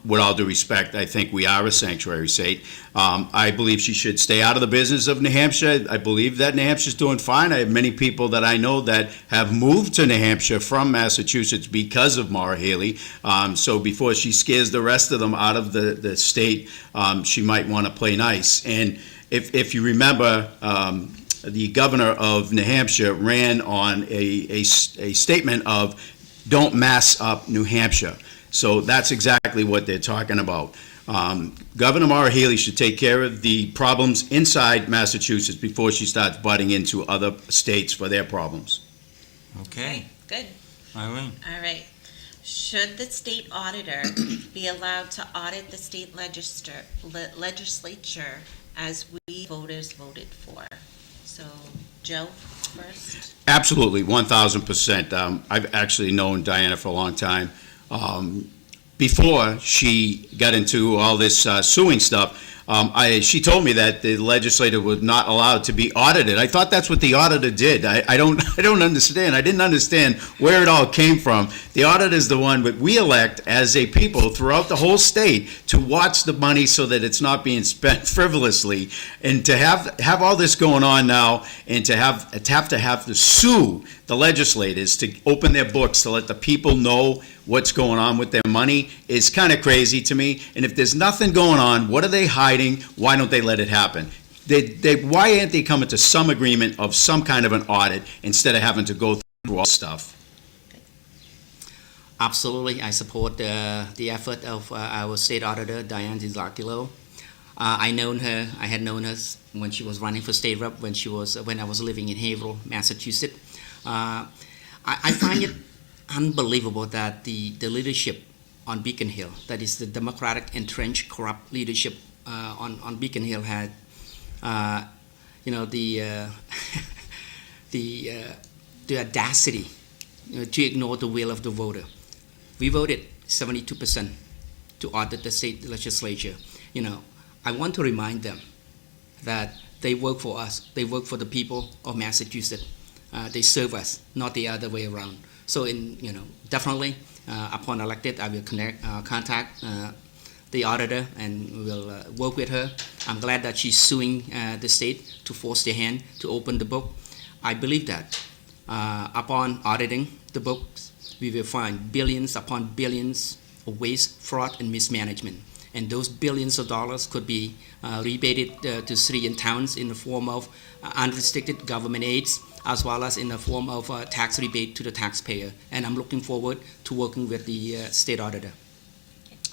with all due respect, I think we are a sanctuary state. I believe she should stay out of the business of New Hampshire. I believe that New Hampshire's doing fine. I have many people that I know that have moved to New Hampshire from Massachusetts because of Maura Healey. So before she scares the rest of them out of the state, she might want to play nice. And if you remember, the governor of New Hampshire ran on a statement of don't mass up New Hampshire. So that's exactly what they're talking about. Governor Maura Healey should take care of the problems inside Massachusetts before she starts butting into other states for their problems. Okay. Good. Eileen? All right. Should the state auditor be allowed to audit the state legislature as we voters voted for? So, Joe first. Absolutely, 1,000%. I've actually known Diana for a long time. Before she got into all this suing stuff, she told me that the legislature was not allowed to be audited. I thought that's what the auditor did. I don't understand. I didn't understand where it all came from. The auditor is the one that we elect as a people throughout the whole state to watch the money so that it's not being spent frivolously. And to have all this going on now, and to have to sue the legislators to open their books to let the people know what's going on with their money is kind of crazy to me. And if there's nothing going on, what are they hiding? Why don't they let it happen? Why aren't they coming to some agreement of some kind of an audit instead of having to go through all this stuff? Absolutely, I support the effort of our state auditor, Diane DiZarchilo. I had known her when she was running for state rep, when I was living in Haverhill, Massachusetts. I find it unbelievable that the leadership on Beacon Hill, that is the Democratic entrenched corrupt leadership on Beacon Hill, had the the audacity to ignore the will of the voter. We voted 72% to audit the state legislature. I want to remind them that they work for us. They work for the people of Massachusetts. They serve us, not the other way around. So, definitely, upon elected, I will contact the auditor and will work with her. I'm glad that she's suing the state to force their hand to open the book. I believe that upon auditing the books, we will find billions upon billions of waste, fraud, and mismanagement. And those billions of dollars could be rebated to cities and towns in the form of unrestricted government aids, as well as in the form of tax rebate to the taxpayer. And I'm looking forward to working with the state auditor.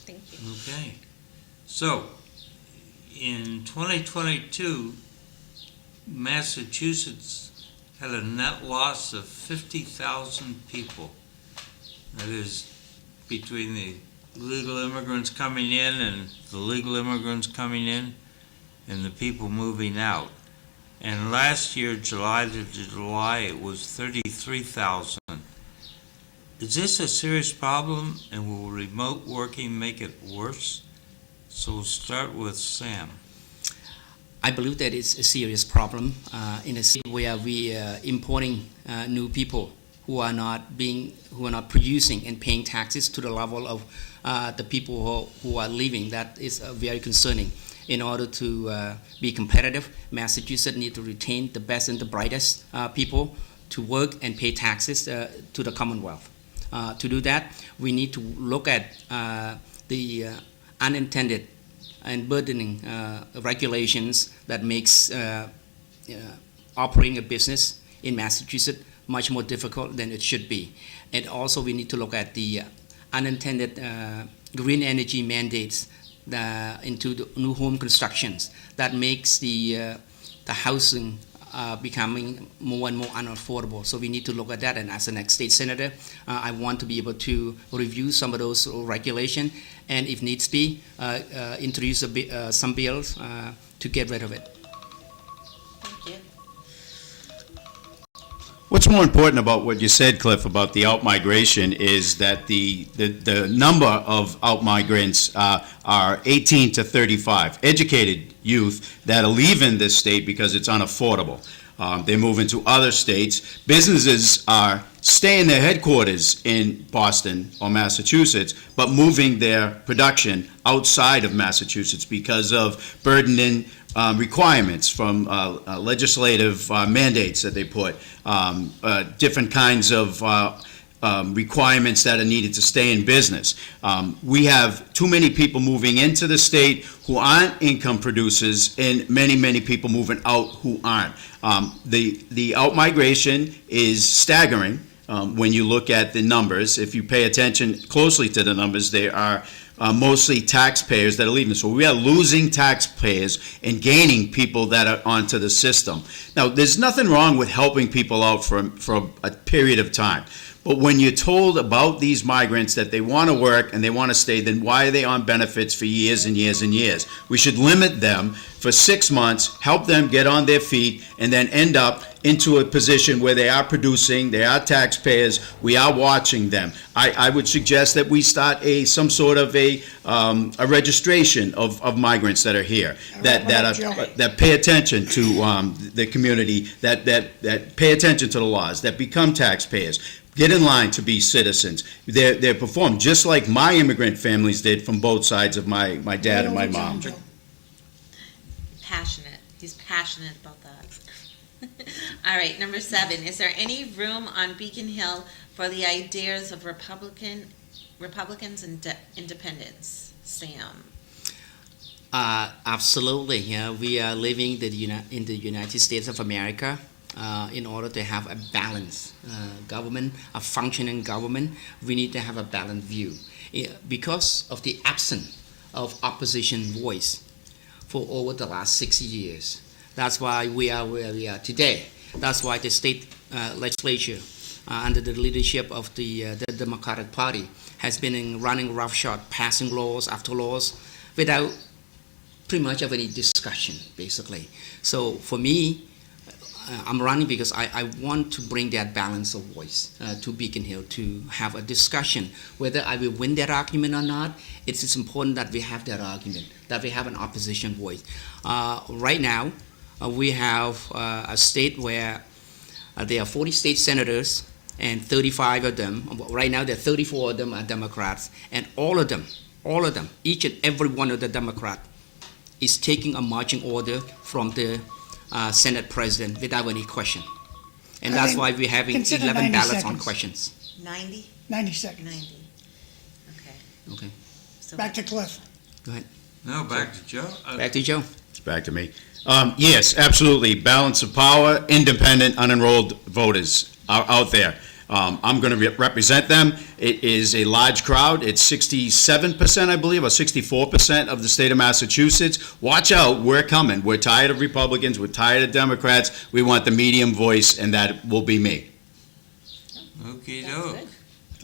Thank you. Okay. So, in 2022, Massachusetts had a net loss of 50,000 people. That is between the illegal immigrants coming in and the legal immigrants coming in and the people moving out. And last year, July to July, it was 33,000. Is this a serious problem, and will remote working make it worse? So we'll start with Sam. I believe that it's a serious problem in a city where we are importing new people who are not producing and paying taxes to the level of the people who are leaving. That is very concerning. In order to be competitive, Massachusetts needs to retain the best and the brightest people to work and pay taxes to the Commonwealth. To do that, we need to look at the unintended and burdening regulations that makes operating a business in Massachusetts much more difficult than it should be. And also we need to look at the unintended green energy mandates into the new home constructions that makes the housing becoming more and more unaffordable. So we need to look at that, and as the next state senator, I want to be able to review some of those regulations, and if needs be, introduce some bills to get rid of it. Thank you. What's more important about what you said, Cliff, about the out-migration is that the number of out-migrants are 18 to 35, educated youth that are leaving this state because it's unaffordable. They move into other states. Businesses are staying their headquarters in Boston or Massachusetts, but moving their production outside of Massachusetts because of burdening requirements from legislative mandates that they put, different kinds of requirements that are needed to stay in business. We have too many people moving into the state who aren't income producers, and many people moving out who aren't. The out-migration is staggering when you look at the numbers. If you pay attention closely to the numbers, they are mostly taxpayers that are leaving. So we are losing taxpayers and gaining people that are onto the system. Now, there's nothing wrong with helping people out for a period of time. But when you're told about these migrants that they want to work and they want to stay, then why are they on benefits for years and years and years? We should limit them for 6 months, help them get on their feet, and then end up into a position where they are producing, they are taxpayers, we are watching them. I would suggest that we start some sort of a registration of migrants that are here, that pay attention to the community, that pay attention to the laws, that become taxpayers. Get in line to be citizens. They're performed just like my immigrant families did from both sides of my dad and my mom. Passionate. He's passionate about that. All right, number 7. Is there any room on Beacon Hill for the ideas of Republicans and independents? Sam. Absolutely. Yeah, we are living in the United States of America. In order to have a balanced government, a functioning government, we need to have a balanced view. Because of the absence of opposition voice for over the last 60 years, that's why we are where we are today. That's why the state legislature, under the leadership of the Democratic Party, has been running roughshod, passing laws after laws without pretty much of any discussion, basically. So for me, I'm running because I want to bring that balance of voice to Beacon Hill, to have a discussion. Whether I will win that argument or not, it is important that we have that argument, that we have an opposition voice. Right now, we have a state where there are 40 state senators, and 35 of them, right now there are 34 of them are Democrats, and all of them, each and every one of the Democrats is taking a marching order from the Senate President without any question. And I that's think why we're having consider 11 90 ballots on seconds. questions. 90? 90 seconds. 90. Okay. Okay, So Back to Cliff. go ahead. No, back to Joe. Back to Joe. It's back to me. Yes, absolutely. Balance of power, independent, unenrolled voters are out there. I'm going to represent them. It is a large crowd. It's 67%, I believe, or 64% of the state of Massachusetts. Watch out. We're coming. We're tired of Republicans. We're tired of Democrats. We want the medium voice, and that will be me. Okey that's doke. good.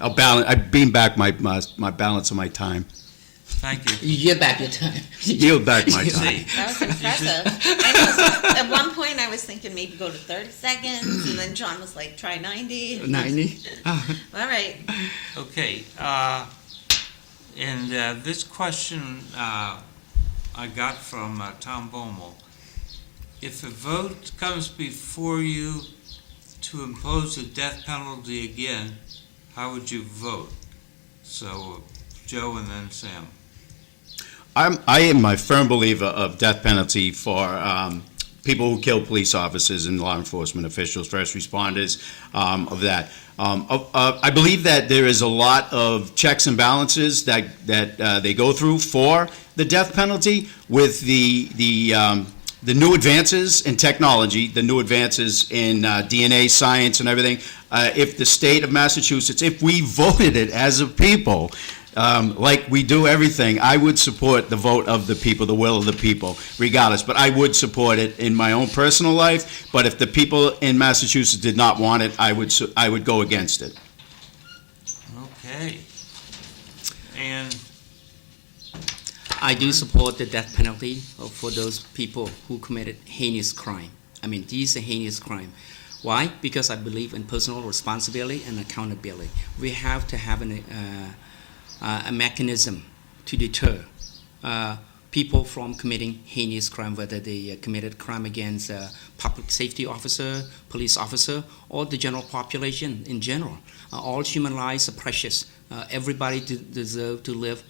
I'll balance. I beam back my balance of my time. Thank you. You get back your time. Yield back my time. See, That was impressive. I know, at one point, I was thinking maybe go to 30 seconds, and then John was like, try 90. 90? All right. okay, and this question I got from Tom Bommel. If a vote comes before you to impose the death penalty again, how would you vote? So, Joe and then Sam. I am a firm believer of death penalty for people who kill police officers and law enforcement officials, first responders, of that. I believe that there is a lot of checks and balances that they go through for the death penalty with the new advances in technology, the new advances in DNA science and everything. If the state of Massachusetts, if we voted it as a people, like we do everything, I would support the vote of the people, the will of the people, regardless. But I would support it in my own personal life. But if the people in Massachusetts did not want it, I would go against it. Okay. And I do support the death penalty for those people who committed heinous crime. I mean, these are heinous crime. Why? Because I believe in personal responsibility and accountability. We have to have a mechanism to deter people from committing heinous crime, whether they committed crime against a public safety officer, police officer, or the general population in general. All human lives are precious. Everybody deserves to live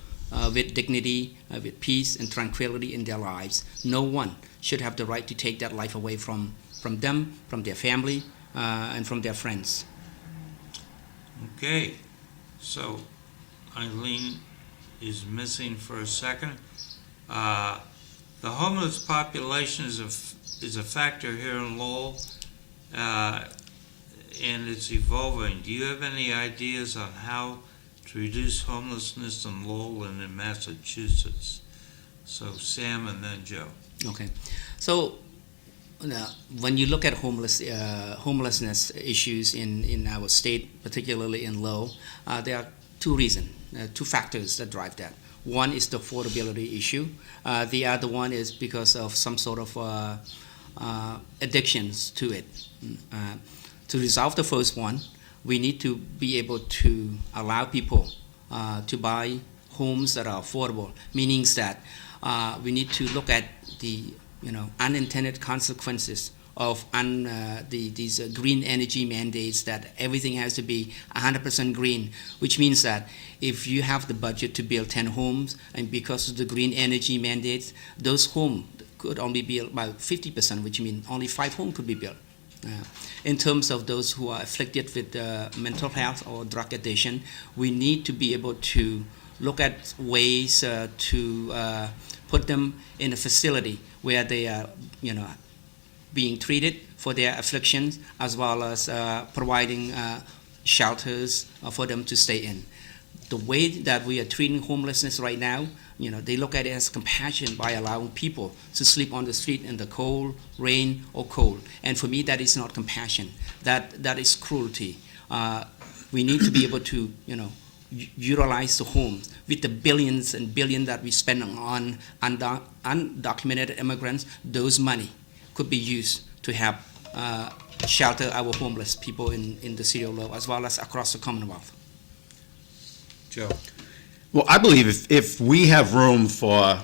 with dignity, with peace and tranquility in their lives. No one should have the right to take that life away from them, from their family, and from their friends. okay, so EILEEN is missing for a second. The homeless population is a factor here in Lowell, and it's evolving. Do you have any ideas on how to reduce homelessness in Lowell and in Massachusetts? So Sam and then Joe. Okay, so when you look at homelessness issues in our state, particularly in Lowell, there are two reasons, two factors that drive that. One is the affordability issue. The other one is because of some sort of addictions to it. To resolve the first one, we need to be able to allow people to buy homes that are affordable, meaning that we need to look at the unintended consequences of these green energy mandates, that everything has to be 100% green, which means that if you have the budget to build 10 homes, and because of the green energy mandates, those homes could only be built by 50%, which means only 5 homes could be built. In terms of those who are afflicted with mental health or drug addiction, we need to be able to look at ways to put them in a facility where they are, being treated for their afflictions, as well as providing shelters for them to stay in. The way that we are treating homelessness right now, they look at it as compassion by allowing people to sleep on the street in the cold, rain, or cold. And for me, that is not compassion. That is cruelty. We need to be able to, utilize the homes with the billions and billions that we spend on undocumented immigrants. Those money could be used to help shelter our homeless people in the city of Lowell as well as across the Commonwealth. Joe. Well, I believe if we have room for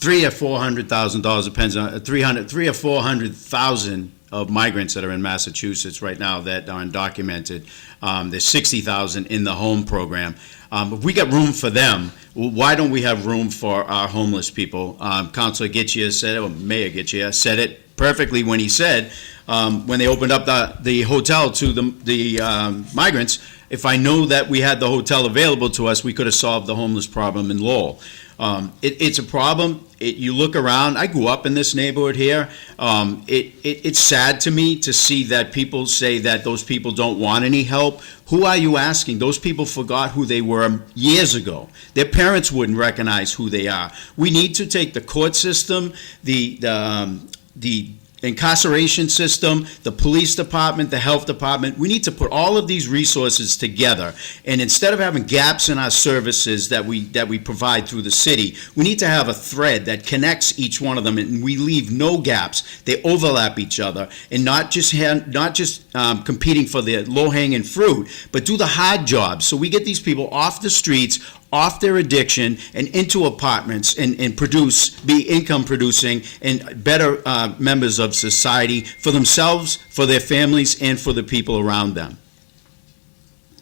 $300,000 or $400,000, depends on 300 or 400,000 of migrants that are in Massachusetts right now that are undocumented. There's 60,000 in the home program. If we got room for them, well, why don't we have room for our homeless people? Councilor Gitchia said it, or Mayor Gitchia said it perfectly when he said, when they opened up the hotel to the migrants, if I know that we had the hotel available to us, we could have solved the homeless problem in Lowell. It's a problem. You look around. I grew up in this neighborhood here. It's sad to me to see that people say that those people don't want any help. Who are you asking? Those people forgot who they were years ago. Their parents wouldn't recognize who they are. We need to take the court system, the incarceration system, the police department, the health department. We need to put all of these resources together. And instead of having gaps in our services that we provide through the city, we need to have a thread that connects each one of them, and we leave no gaps. They overlap each other, and not just competing for the low-hanging fruit, but do the hard jobs. So we get these people off the streets, off their addiction, and into apartments, and be income producing and better members of society for themselves, for their families, and for the people around them.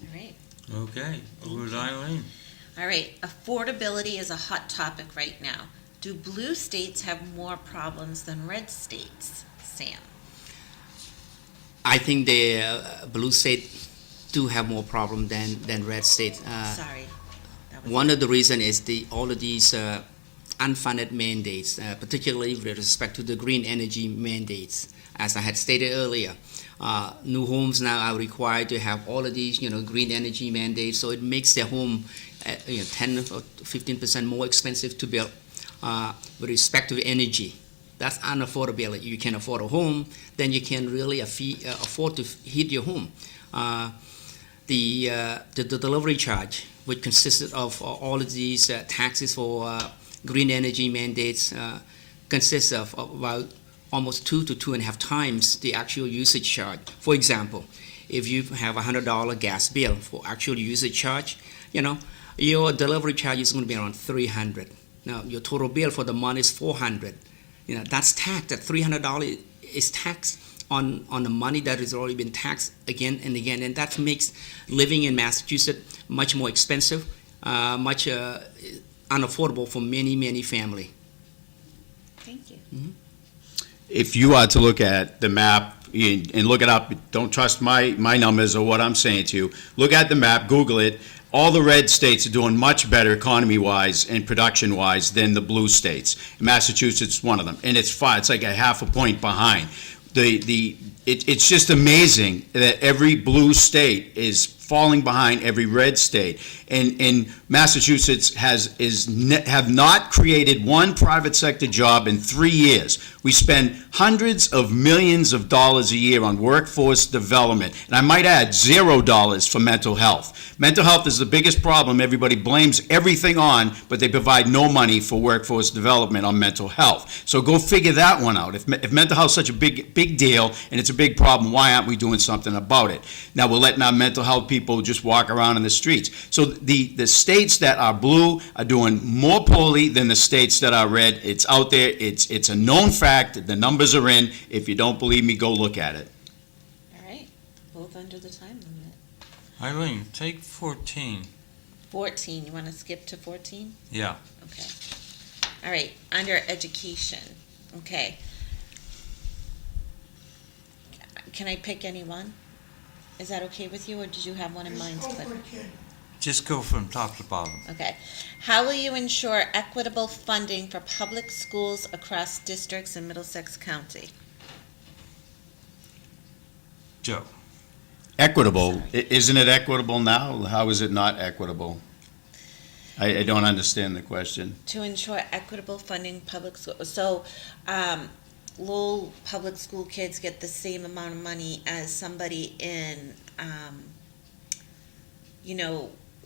All right. Okay, over to EILEEN. All right. Affordability is a hot topic right now. Do blue states have more problems than red states, Sam? I think the blue state do have more problem than red state. Sorry. One of the reasons is all of these unfunded mandates, particularly with respect to the green energy mandates. As I had stated earlier, new homes now are required to have all of these, green energy mandates. So it makes their home, 10 or 15% more expensive to build. With respect to energy, that's unaffordability. You can afford a home, then you can really afford to heat your home. The delivery charge, which consisted of all of these taxes for green energy mandates, consists of about almost 2 to 2.5 times the actual usage charge. For example, if you have a $100 gas bill for actual usage charge, your delivery charge is going to be around $300. Now, your total bill for the month is $400. That's taxed. That $300 is taxed on the money that has already been taxed again and again, and that makes living in Massachusetts much more expensive, much unaffordable for many families. Thank you. Mm-hmm. If you are to look at the map and look it up, don't trust my numbers or what I'm saying to you. Look at the map, Google it. All the red states are doing much better economy-wise and production-wise than the blue states. Massachusetts is one of them, and it's like a half a point behind. It's just amazing that every blue state is falling behind every red state, and Massachusetts have not created one private sector job in 3 years. We spend hundreds of millions of dollars a year on workforce development, and I might add $0 for mental health. Mental health is the biggest problem. Everybody blames everything on, but they provide no money for workforce development on mental health. So go figure that one out. If mental health is such a big deal and it's a big problem, why aren't we doing something about it? Now we're letting our mental health people just walk around in the streets. So the states that are blue are doing more poorly than the states that are red. It's out there. It's a known fact. The numbers are in. If you don't believe me, go look at it. All right. Both under the time limit. EILEEN, take 14. 14. You want to skip to 14? Yeah. Okay. All right. Under education. Okay. Can I pick any one? Is that okay with you, or did you have one in mind? Just go from top to bottom. Okay. How will you ensure equitable funding for public schools across districts in Middlesex County? Joe. Equitable. Isn't it equitable now? How is it not equitable? I don't understand the question. To ensure equitable funding public schools. So, Lowell public school kids get the same amount of money as somebody in,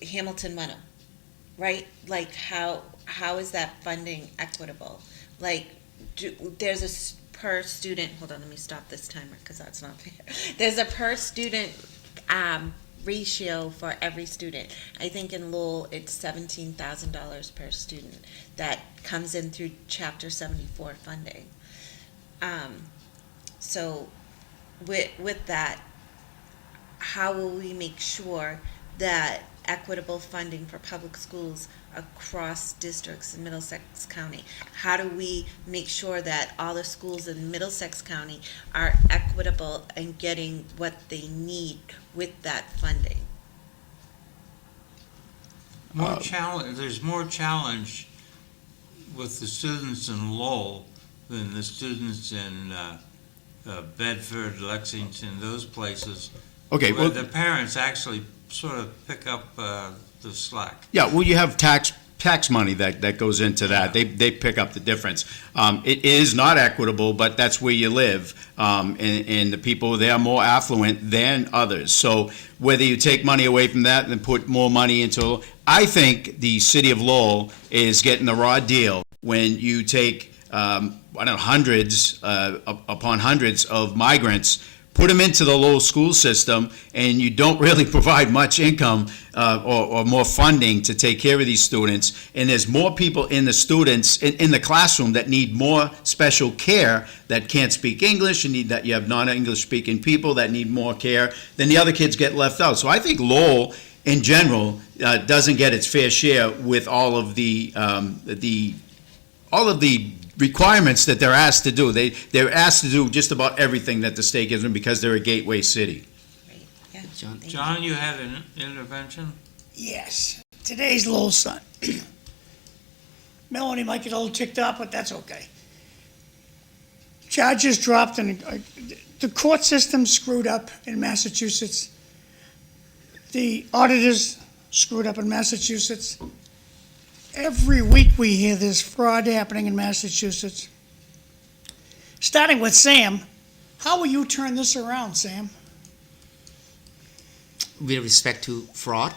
Hamilton, Wenham, right? Like, how is that funding equitable? Like, there's a per student, hold on, let me stop this timer, because that's not fair. There's a per student, ratio for every student. I think in Lowell, it's $17,000 per student that comes in through Chapter 74 funding. So with that, how will we make sure that equitable funding for public schools across districts in Middlesex County? How do we make sure that all the schools in Middlesex County are equitable and getting what they need with that funding? There's more challenge with the students in Lowell than the students in Bedford, Lexington, those places. Okay, Where well, the parents actually sort of pick up the slack. yeah, well, you have tax money that goes into that. They pick up the difference. It is not equitable, but that's where you live, and the people there are more affluent than others. So whether you take money away from that and put more money into, I think the city of Lowell is getting the raw deal when you take hundreds upon hundreds of migrants, put them into the Lowell school system, and you don't really provide much income or more funding to take care of these students. And there's more people in the students in the classroom that need more special care, that can't speak English, and that you have non-English speaking people that need more care. Then the other kids get left out. So I think Lowell, in general, doesn't get its fair share with all of the requirements that they're asked to do. They're asked to do just about everything that the state gives them because they're a gateway city. Right, yeah. John? Thank you. John, you had an intervention? Yes, today's Lowell Sun. Melanie might get a little ticked off, but that's okay. Charges dropped and the court system screwed up in Massachusetts. The auditors screwed up in Massachusetts. Every week we hear there's fraud happening in Massachusetts. Starting with Sam, how will you turn this around, Sam? With respect to fraud,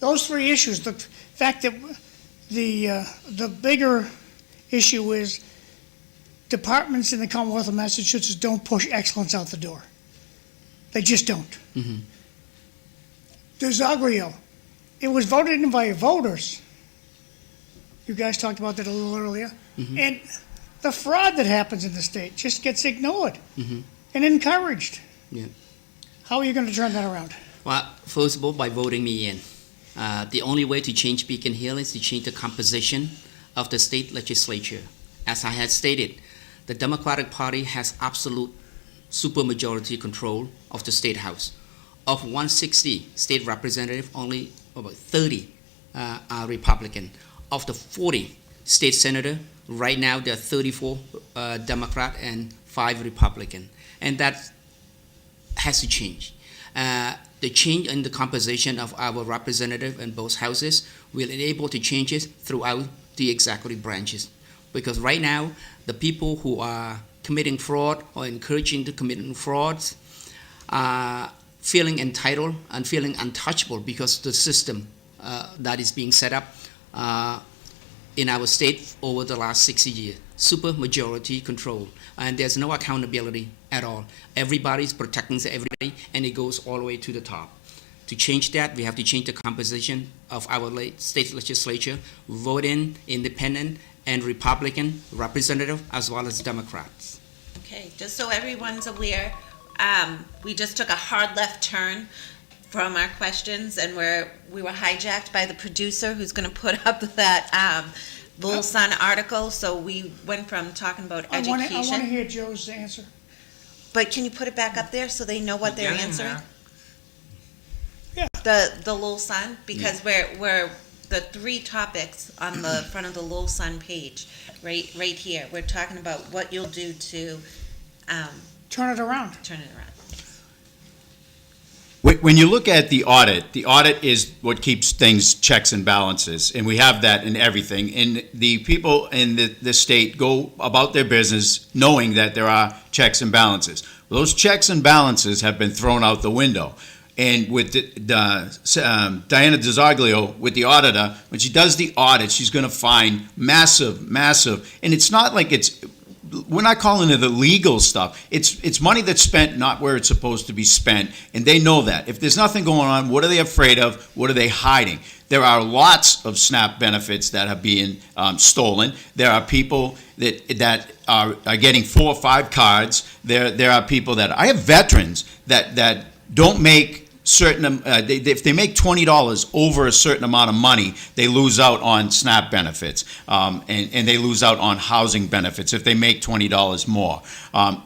Those three issues, the fact that the bigger issue is departments in the Commonwealth of Massachusetts don't push excellence out the door. They just don't. There's Agrio. It was voted in by voters. You guys talked about that a little earlier. And the fraud that happens in the state just gets ignored and encouraged. Yeah. How are you going to turn that around? well, first of all, by voting me in. The only way to change Beacon Hill is to change the composition of the state legislature. As I had stated, the Democratic Party has absolute supermajority control of the state house. Of 160 state representatives, only about 30 are Republican. Of the 40 state senators, right now there are 34 Democrat and 5 Republican. And that has to change. The change in the composition of our representative in both houses will enable to change it throughout the executive branches. Because right now, the people who are committing fraud or encouraging to commit frauds are feeling entitled and feeling untouchable because the system that is being set up in our state over the last 60 years. Super majority control, and there's no accountability at all. Everybody's protecting everybody, and it goes all the way to the top. To change that, we have to change the composition of our state legislature, vote in independent and Republican representative as well as Democrats. Okay, just so everyone's aware, we just took a hard left turn from our questions, and we were hijacked by the producer who's going to put up that Lowell Sun article. So we went from talking about I want education. to hear Joe's answer. But can you put it back up there so they know what they're Get in answering? there. Yeah. The Lowell Sun, because we're the 3 topics on the front of the Lowell Sun page, right here. We're talking about what you'll do to Turn it around. turn it around. When you look at the audit is what keeps things checks and balances, and we have that in everything. And the people in the state go about their business knowing that there are checks and balances. Well, those checks and balances have been thrown out the window. And with Diana DiZoglio, with the auditor, when she does the audit, she's going to find massive, and it's not like it's we're not calling it the legal stuff. It's money that's spent not where it's supposed to be spent, and they know that. If there's nothing going on, what are they afraid of? What are they hiding? There are lots of SNAP benefits that are being stolen. There are people that are getting 4 or 5 cards. There are people that I have veterans that don't make certain. If they make $20 over a certain amount of money, they lose out on SNAP benefits, and they lose out on housing benefits if they make $20 more.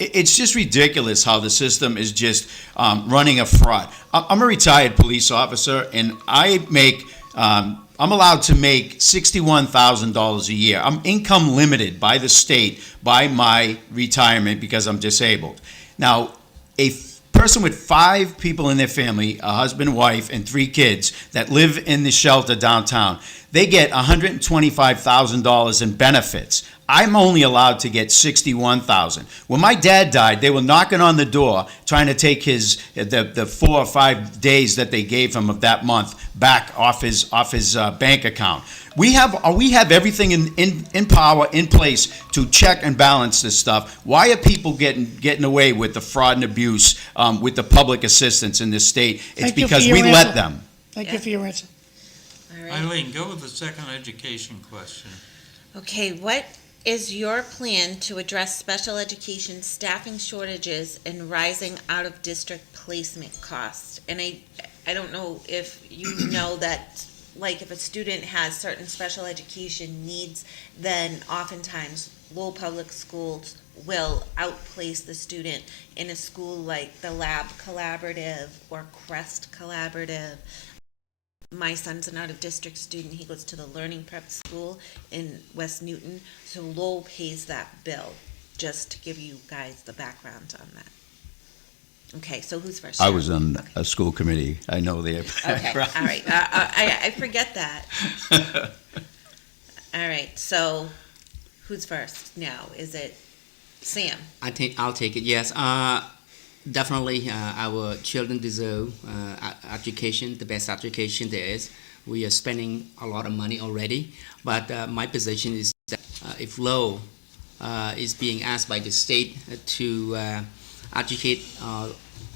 It's just ridiculous how the system is just running a fraud. I'm a retired police officer, and I'm allowed to make $61,000 a year. I'm income limited by the state by my retirement because I'm disabled. Now, a person with 5 people in their family, a husband, wife, and 3 kids that live in the shelter downtown, they get $125,000 in benefits. I'm only allowed to get $61,000. When my dad died, they were knocking on the door trying to take the 4 or 5 days that they gave him of that month back off his bank account. We have everything in power, in place to check and balance this stuff. Why are people getting away with the fraud and abuse with the public assistance in this state? It's Thank you for because your we answer. let them. Thank you for your answer. All right. Eileen, go with the second education question. Okay, what is your plan to address special education staffing shortages and rising out-of-district placement costs? And I don't know if you know that, like, if a student has certain special education needs, then oftentimes Lowell Public Schools will outplace the student in a school like the Lab Collaborative or Crest Collaborative. My son's an out-of-district student. He goes to the Learning Prep School in West Newton, so Lowell pays that bill, just to give you guys the background on that. Okay, so who's first? I was on a school committee. I know their Okay, background. all right. I forget that. All right, so who's first now? Is it Sam? I'll take it. Yes. Definitely, our children deserve education, the best education there is. We are spending a lot of money already, but my position is that if Lowell is being asked by the state to educate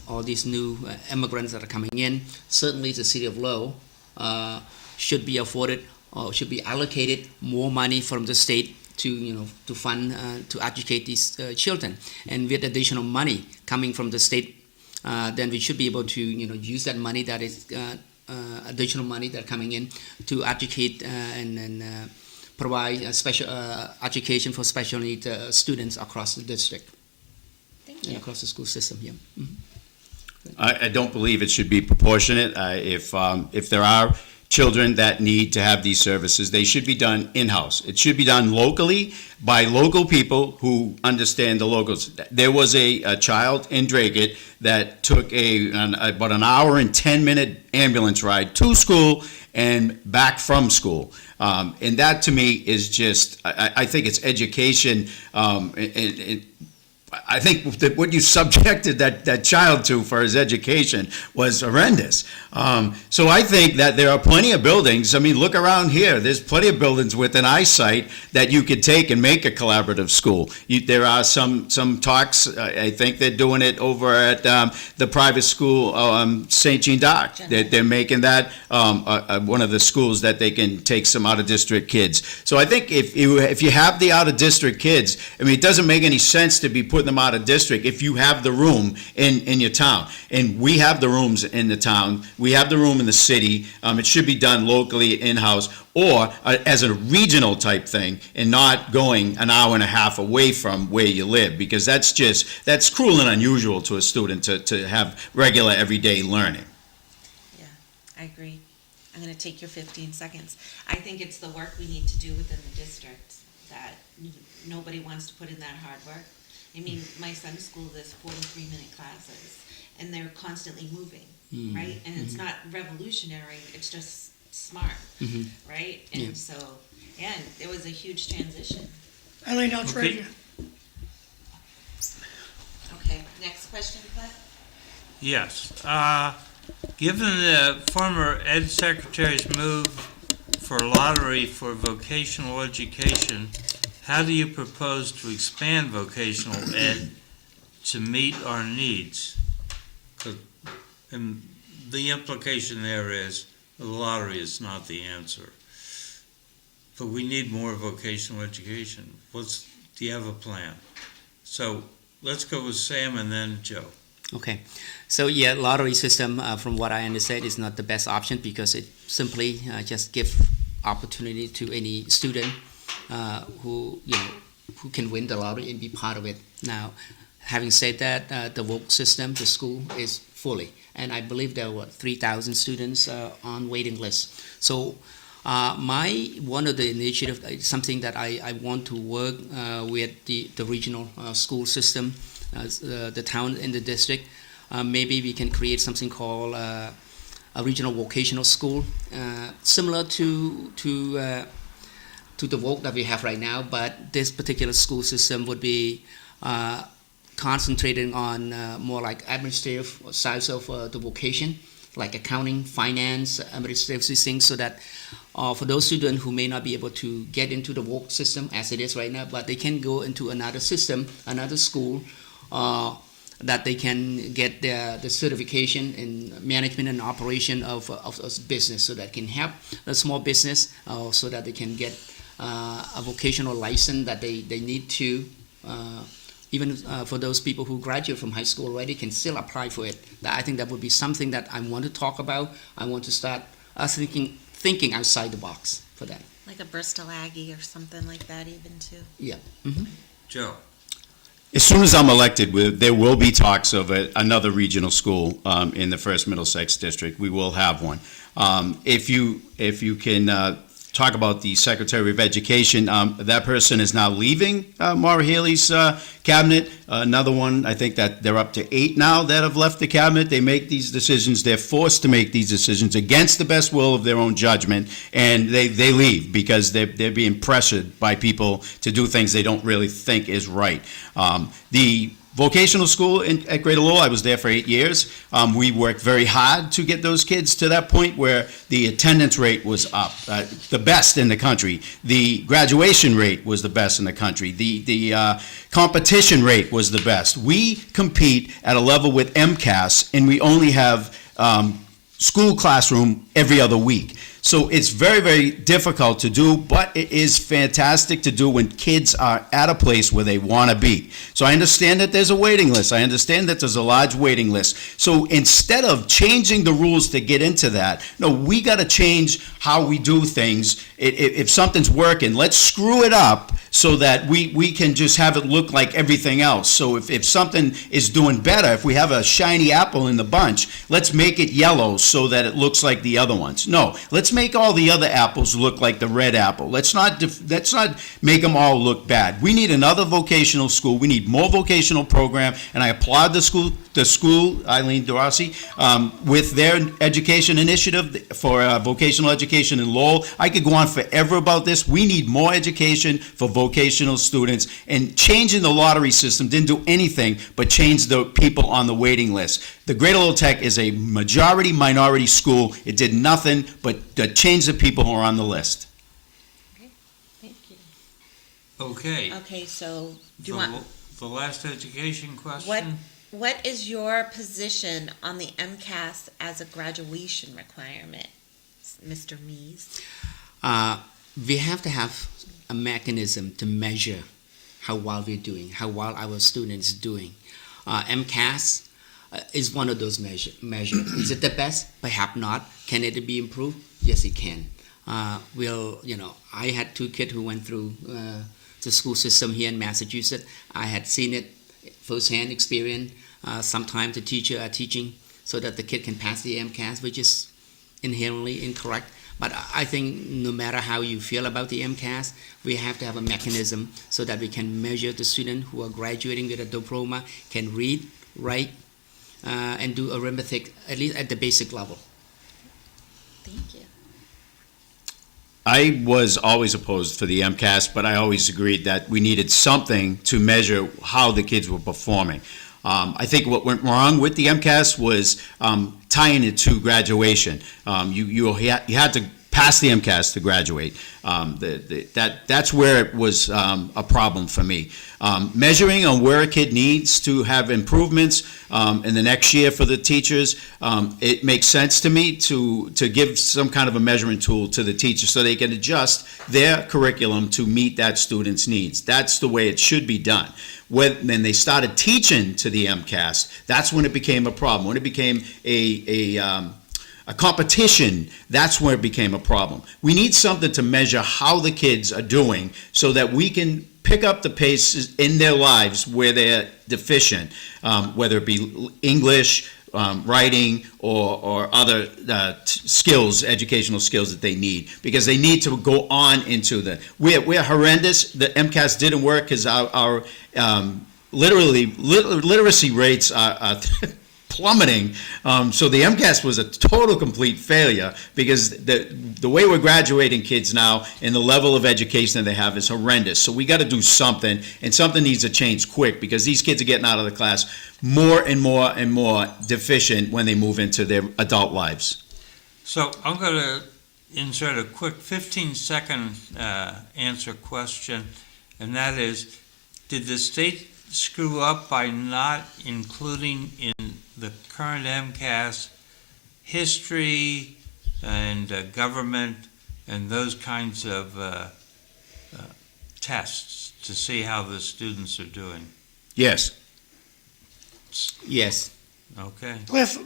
all these new immigrants that are coming in, certainly the city of Lowell should be afforded or should be allocated more money from the state to fund to educate these children, and with additional money coming from the state, then we should be able to use that money that is additional money that coming in to educate and provide special education for special needs students across the district. Thank you. And across the school system. Yeah. Mm-hmm. I don't believe it should be proportionate. If there are children that need to have these services, they should be done in-house. It should be done locally by local people who understand the locals. There was a child in Dragut that took about an hour and 10-minute ambulance ride to school and back from school. And that to me is just, I think it's education. I think that what you subjected that child to for his education was horrendous. So I think that there are plenty of buildings. I mean, look around here. There's plenty of buildings with an eyesight that you could take and make a collaborative school. There are some talks. I think they're doing it over at the private school, St. Jean d'Arc. They're making that one of the schools that they can take some out-of-district kids. So I think if you have the out-of-district kids, I mean, it doesn't make any sense to be putting them out of district if you have the room in your town. And we have the rooms in the town. We have the room in the city. It should be done locally, in-house, or as a regional type thing, and not going an hour and a half away from where you live, because that's cruel and unusual to a student to have regular everyday learning. Yeah, I agree. I'm going to take your 15 seconds. I think it's the work we need to do within the district that nobody wants to put in that hard work. I mean, my son's school, there's 43-minute classes, and they're constantly moving, right? And it's not revolutionary, it's just smart, right? And so, yeah, it was a huge transition. Eileen, I'll trade you. Okay, next question, Cliff? Yes. Given the former Ed Secretary's move for lottery for vocational education, how do you propose to expand vocational ed to meet our needs? 'Cause- And the implication there is the lottery is not the answer. But we need more vocational education. Do you have a plan? So let's go with Sam and then Joe. Okay, so yeah, lottery system, from what I understand, is not the best option because it simply just give opportunity to any student who can win the lottery and be part of it. Now, having said that, the voc system, the school is fully, and I believe there were 3,000 students on waiting list. So one of the initiative, something that I want to work with the regional school system, the town and the district. Maybe we can create something called a regional vocational school, similar to the voc that we have right now. But this particular school system would be concentrating on more like administrative sides of the vocation, like accounting, finance, administrative things, so that for those students who may not be able to get into the voc system as it is right now, but they can go into another system, another school, that they can get the certification in management and operation of business, so that can help a small business, so that they can get a vocational license that they need to. Even for those people who graduate from high school already can still apply for it. I think that would be something that I want to talk about. I want to start thinking outside the box for that. Like a Bristol Aggie or something like that even too. Yeah. Mm-hmm. Joe. As soon as I'm elected, there will be talks of another regional school in the First Middlesex District. We will have one. If you can talk about the Secretary of Education, that person is now leaving Maura Healey's cabinet. Another one, I think that they're up to 8 now that have left the cabinet. They make these decisions. They're forced to make these decisions against the best will of their own judgment, and they leave because they're being pressured by people to do things they don't really think is right. The vocational school at Greater Lowell, I was there for 8 years. We worked very hard to get those kids to that point where the attendance rate was up, the best in the country. The graduation rate was the best in the country. The competition rate was the best. We compete at a level with MCAS, and we only have school classroom every other week. So it's very, very difficult to do, but it is fantastic to do when kids are at a place where they want to be. So I understand that there's a waiting list. I understand that there's a large waiting list. So instead of changing the rules to get into that, no, we got to change how we do things. If something's working, let's screw it up so that we can just have it look like everything else. So if something is doing better, if we have a shiny apple in the bunch, let's make it yellow so that it looks like the other ones. No, let's make all the other apples look like the red apple. Let's not make them all look bad. We need another vocational school. We need more vocational program, and I applaud the school, EILEEN DeLROSSI, with their education initiative for vocational education in Lowell. I could go on forever about this. We need more education for vocational students, and changing the lottery system didn't do anything but change the people on the waiting list. The Greater Lowell Tech is a majority-minority school. It did nothing but change the people who are on the list. Okay, thank you. Okay. Okay, so do you want, The last education question? what is your position on the MCAS as a graduation requirement, Mr. Meas? We have to have a mechanism to measure how well we're doing, how well our students are doing. MCAS is one of those measures. Is it the best? Perhaps not. Can it be improved? Yes, it can. I had 2 kids who went through the school system here in Massachusetts. I had seen it firsthand experience. Sometimes the teacher are teaching so that the kid can pass the MCAS, which is inherently incorrect. But I think no matter how you feel about the MCAS, we have to have a mechanism so that we can measure the student who are graduating with a diploma can read, write, and do arithmetic, at least at the basic level. Thank you. I was always opposed for the MCAS, but I always agreed that we needed something to measure how the kids were performing. I think what went wrong with the MCAS was tying it to graduation. You had to pass the MCAS to graduate. That's where it was a problem for me. Measuring on where a kid needs to have improvements in the next year for the teachers, it makes sense to me to give some kind of a measurement tool to the teachers so they can adjust their curriculum to meet that student's needs. That's the way it should be done. When they started teaching to the MCAS, that's when it became a problem. When it became a competition, that's where it became a problem. We need something to measure how the kids are doing so that we can pick up the pace in their lives where they're deficient, whether it be English, writing, or other skills, educational skills that they need, because they need to go on into we're horrendous. The MCAS didn't work because our literacy rates are plummeting. So the MCAS was a total complete failure because the way we're graduating kids now and the level of education that they have is horrendous. So we got to do something, and something needs to change quick because these kids are getting out of the class more and more and more deficient when they move into their adult lives. So I'm going to insert a quick 15-second answer question, and that is, did the state screw up by not including in the current MCAS history and government and those kinds of tests to see how the students are doing? Yes. Yes. Okay. Cliff,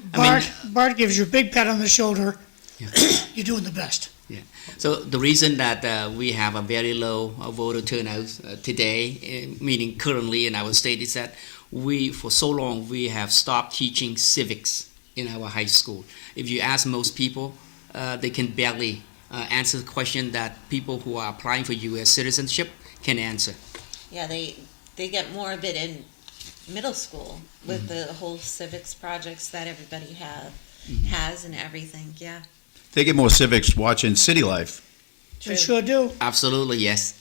Bart gives you a big pat on the shoulder. Yeah. You're doing the best. Yeah. So the reason that we have a very low voter turnout today, meaning currently in our state, is that for so long we have stopped teaching civics in our high school. If you ask most people, they can barely answer the question that people who are applying for U.S. citizenship can answer. Yeah, they get more of it in middle school with the whole civics projects that everybody has and everything. Yeah. They get more civics watching City Life. They sure do. Absolutely, yes.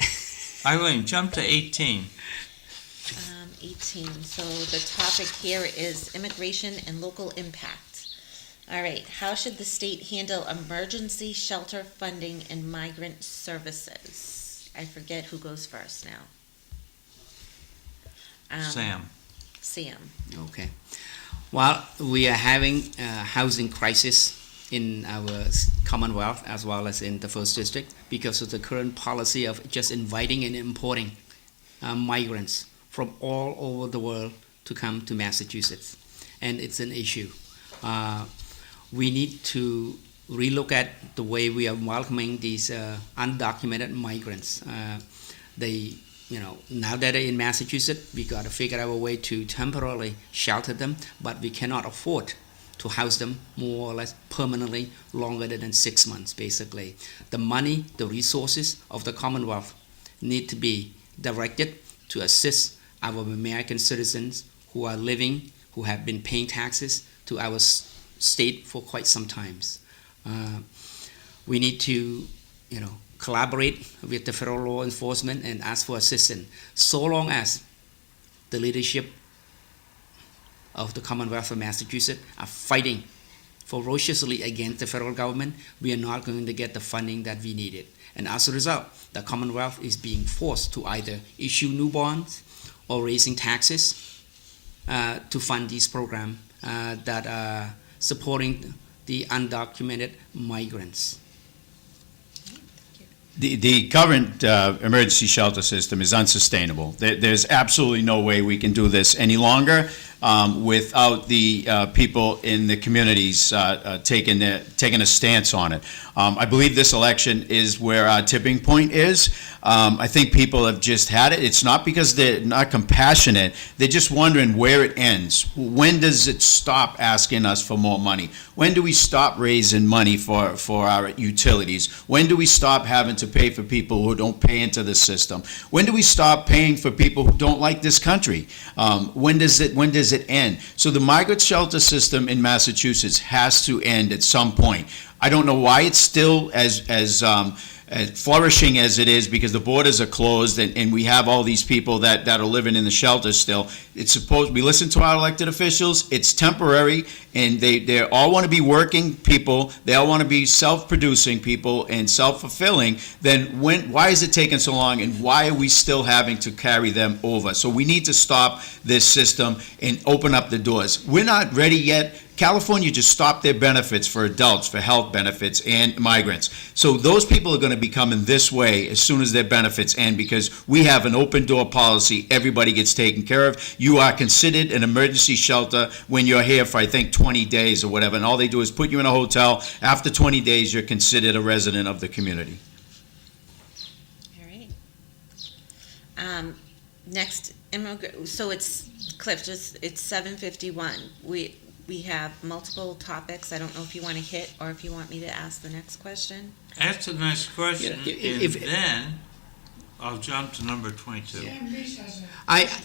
EILEEN, jump to 18. 18. So the topic here is immigration and local impact. All right. How should the state handle emergency shelter funding and migrant services? I forget who goes first now. Sam. Sam. Okay. Well, we are having a housing crisis in our Commonwealth as well as in the First District because of the current policy of just inviting and importing migrants from all over the world to come to Massachusetts. And it's an issue. We need to relook at the way we are welcoming these undocumented migrants. Now that they're in Massachusetts, we got to figure out a way to temporarily shelter them, but we cannot afford to house them more or less permanently longer than 6 months, basically. The money, the resources of the Commonwealth need to be directed to assist our American citizens who are living, who have been paying taxes to our state for quite some time. We need to, collaborate with the federal law enforcement and ask for assistance. So long as the leadership of the Commonwealth of Massachusetts are fighting ferociously against the federal government, we are not going to get the funding that we needed. And as a result, the Commonwealth is being forced to either issue new bonds or raising taxes to fund these programs that are supporting the undocumented migrants. The current emergency shelter system is unsustainable. There's absolutely no way we can do this any longer without the people in the communities taking a stance on it. I believe this election is where our tipping point is. I think people have just had it. It's not because they're not compassionate. They're just wondering where it ends. When does it stop asking us for more money? When do we stop raising money for our utilities? When do we stop having to pay for people who don't pay into the system? When do we stop paying for people who don't like this country? When does it end? So the migrant shelter system in Massachusetts has to end at some point. I don't know why it's still as flourishing as it is, because the borders are closed and we have all these people that are living in the shelters still. We listen to our elected officials. It's temporary, and they all want to be working people. They all want to be self-producing people and self-fulfilling. Then why is it taking so long, and why are we still having to carry them over? So we need to stop this system and open up the doors. We're not ready yet. California just stopped their benefits for adults, for health benefits, and migrants. So those people are going to be coming this way as soon as their benefits end, because we have an open door policy. Everybody gets taken care of. You are considered an emergency shelter when you're here for, I think, 20 days or whatever, and all they do is put you in a hotel. After 20 days, you're considered a resident of the community. All right. Next, so it's, Cliff, it's 7:51. We have multiple topics. I don't know if you want to hit or if you want me to ask the next question. Ask the next question, Yeah, and then I'll jump to number 22.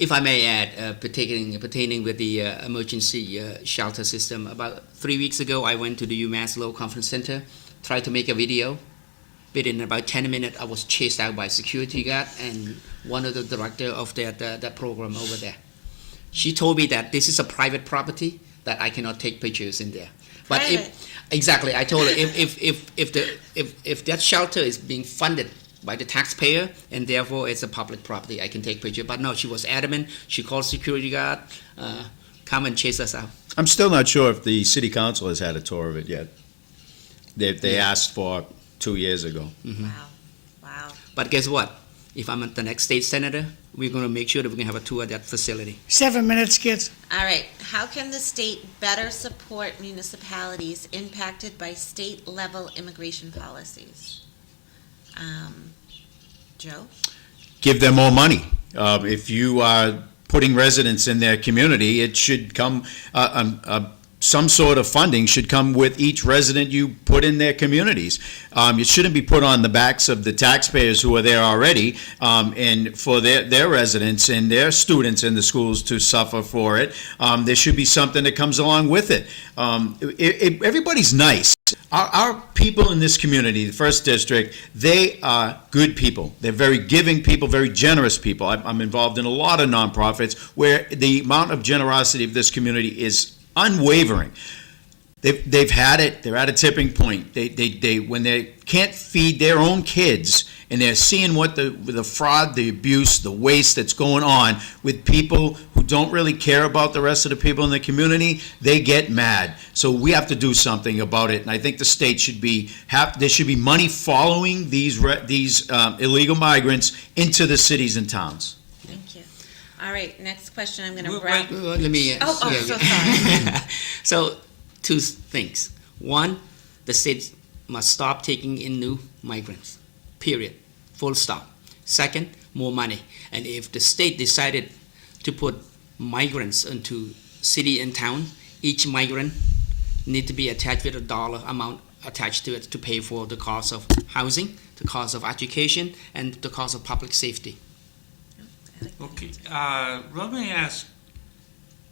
If I may add, pertaining with the emergency shelter system, about 3 weeks ago, I went to the UMass Law Conference Center, tried to make a video. Within about 10 minutes, I was chased out by a security guard and one of the director of that program over there. She told me that this is a private property, that I cannot take pictures in there. But Private. exactly, I told her if that shelter is being funded by the taxpayer and therefore it's a public property, I can take picture. But no, she was adamant. She called security guard, come and chase us out. I'm still not sure if the city council has had a tour of it yet. They asked for 2 years ago. Wow. But guess what? If I'm the next state senator, we're going to make sure that we can have a tour of that facility. 7 minutes, kids. All right. How can the state better support municipalities impacted by state-level immigration policies? Joe? Give them more money. If you are putting residents in their community, it should come, some sort of funding should come with each resident you put in their communities. It shouldn't be put on the backs of the taxpayers who are there already, and for their residents and their students in the schools to suffer for it. There should be something that comes along with it. Everybody's nice. Our people in this community, the First District, they are good people. They're very giving people, very generous people. I'm involved in a lot of nonprofits where the amount of generosity of this community is unwavering. They've had it. They're at a tipping point. They when they can't feed their own kids, and they're seeing what the fraud, the abuse, the waste that's going on with people who don't really care about the rest of the people in the community, they get mad. So we have to do something about it. And I think the state should there should be money following these illegal migrants into the cities and towns. Thank you. All right. Next question. I'm going to Wait, wrap. Let me. So sorry. So, two things. One, the state must stop taking in new migrants. Period. Full stop. Second, more money. And if the state decided to put migrants into city and town, each migrant need to be attached with a dollar amount attached to it to pay for the cost of housing, the cost of education, and the cost of public safety. Okay, let me ask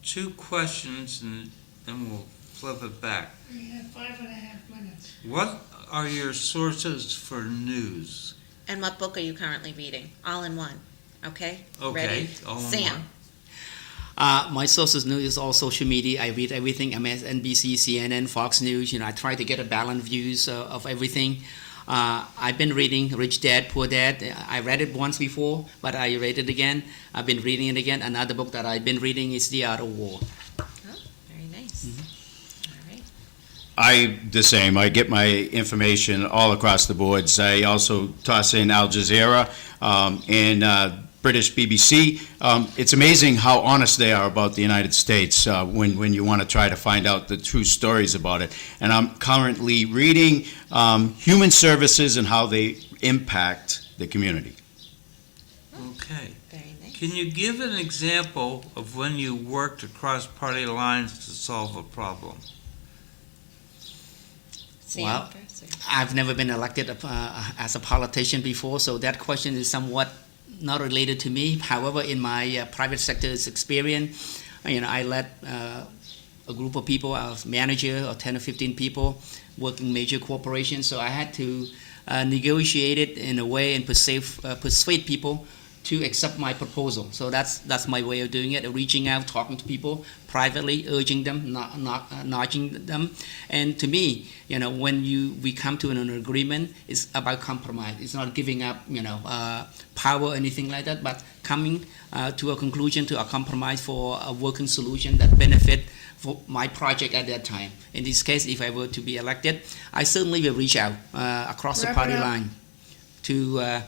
2 questions and then we'll flip it back. We have 5.5 minutes. What are your sources for news? And what book are you currently reading? All in one. Okay? Okay, Ready? all in Sam. one. My sources news is all social media. I read everything, MSNBC, CNN, Fox News. I try to get a balanced views of everything. I've been reading Rich Dad, Poor Dad. I read it once before, but I read it again. I've been reading it again. Another book that I've been reading is The Art of War. Oh, very nice. All right. The same. I get my information all across the boards. I also toss in Al Jazeera and British BBC. It's amazing how honest they are about the United States when you want to try to find out the true stories about it. And I'm currently reading Human Services and how they impact the community. Okay. Very nice. Can you give an example of when you worked across party lines to solve a problem? Sam Well, first, or- I've never been elected as a politician before, so that question is somewhat not related to me. However, in my private sector's experience, I led a group of people, I was manager of 10 or 15 people working major corporations, so I had to negotiate it in a way and persuade people to accept my proposal. So that's my way of doing it, reaching out, talking to people privately, urging them, nudging them. And to me, when we come to an agreement, it's about compromise. It's not giving up, power or anything like that, but coming to a conclusion, to a compromise for a working solution that benefit for my project at that time. In this case, if I were to be elected, I certainly will reach out across the party line to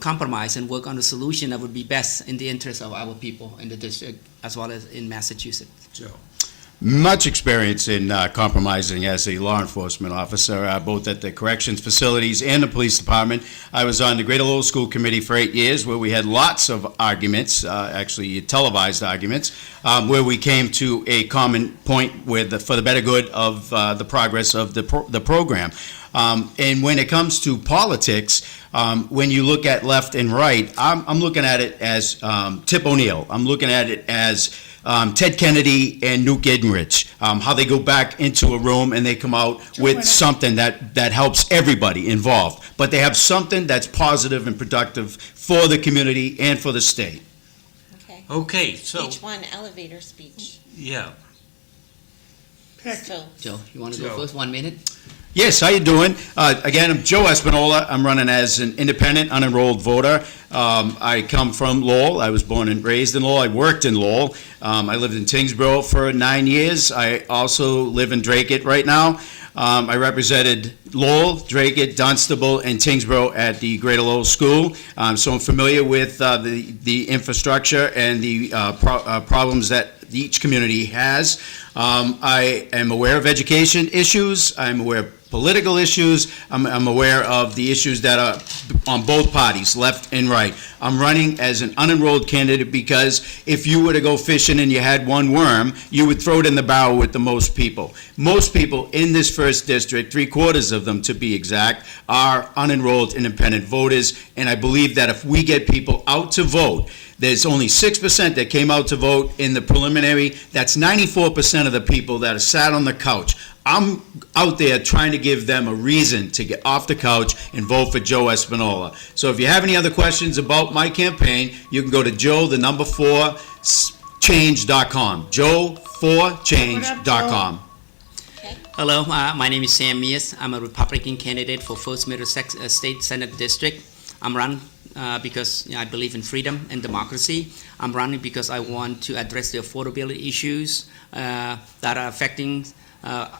compromise and work on a solution that would be best in the interest of our people in the district as well as in Massachusetts. Joe. Much experience in compromising as a law enforcement officer, both at the corrections facilities and the police department. I was on the Greater Lowell School Committee for 8 years, where we had lots of arguments, actually televised arguments, where we came to a common point for the better good of the progress of the program. And when it comes to politics, when you look at left and right, I'm looking at it as Tip O'Neill. I'm looking at it as Ted Kennedy and Newt Gingrich, how they go back into a room and they come out with something that helps everybody involved. But they have something that's positive and productive for the community and for the state. Okay. Okay, so, Each one elevator speech. yeah. So, Joe, you want to go Joe. first? 1 minute? Yes, how you doing? Again, I'm Joe Espinola. I'm running as an independent, unenrolled voter. I come from Lowell. I was born and raised in Lowell. I worked in Lowell. I lived in Tewksbury for 9 years. I also live in Dracut right now. I represented Lowell, Dracut, Dunstable, and Tewksbury at the Greater Lowell School. So I'm familiar with the infrastructure and the problems that each community has. I am aware of education issues. I'm aware of political issues. I'm aware of the issues that are on both parties, left and right. I'm running as an unenrolled candidate because if you were to go fishing and you had one worm, you would throw it in the barrel with the most people. Most people in this first district, 3/4 of them to be exact, are unenrolled independent voters, and I believe that if we get people out to vote, there's only 6% that came out to vote in the preliminary. That's 94% of the people that are sat on the couch. I'm out there trying to give them a reason to get off the couch and vote for Joe Espinola. So if you have any other questions about my campaign, you can go to Joe4change.com. Joe4change.com. Hello, my name is Sam Meas. I'm a Republican candidate for 1st Middlesex State Senate District. I'm running because I believe in freedom and democracy. I'm running because I want to address the affordability issues that are affecting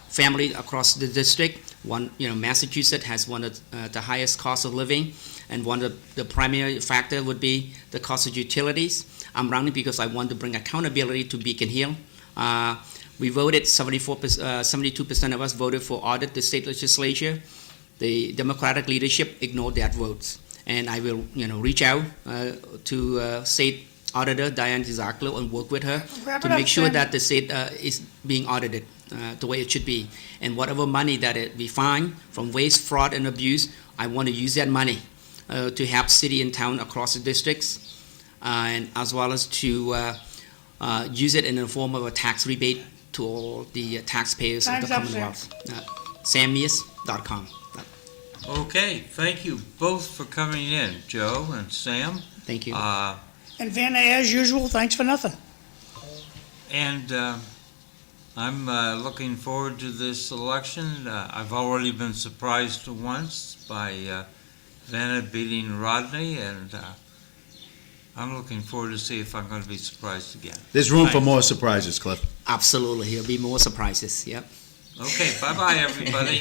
families across the district. Massachusetts has one of the highest cost of living, and one of the primary factor would be the cost of utilities. I'm running because I want to bring accountability to Beacon Hill. We voted, 72% of us voted for audit the state legislature. The Democratic leadership ignored that votes. And I will, reach out to State Auditor Diane DiZarclo and work with her to make sure that the state is being audited the way it should be. And whatever money that we find from waste, fraud, and abuse, I want to use that money to help city and town across the districts, and as well as to use it in the form of a tax rebate to all the taxpayers of the Commonwealth. SamMeas.com. Okay, thank you both for coming in, Joe and Sam. Thank you. And Vanna, as usual, thanks for nothing. And I'm looking forward to this election. I've already been surprised once by Vanna beating Rodney, and I'm looking forward to see if I'm going to be surprised again. There's room for Thanks. more surprises, Cliff. Absolutely. There'll be more surprises. Yep. Okay, bye-bye, everybody.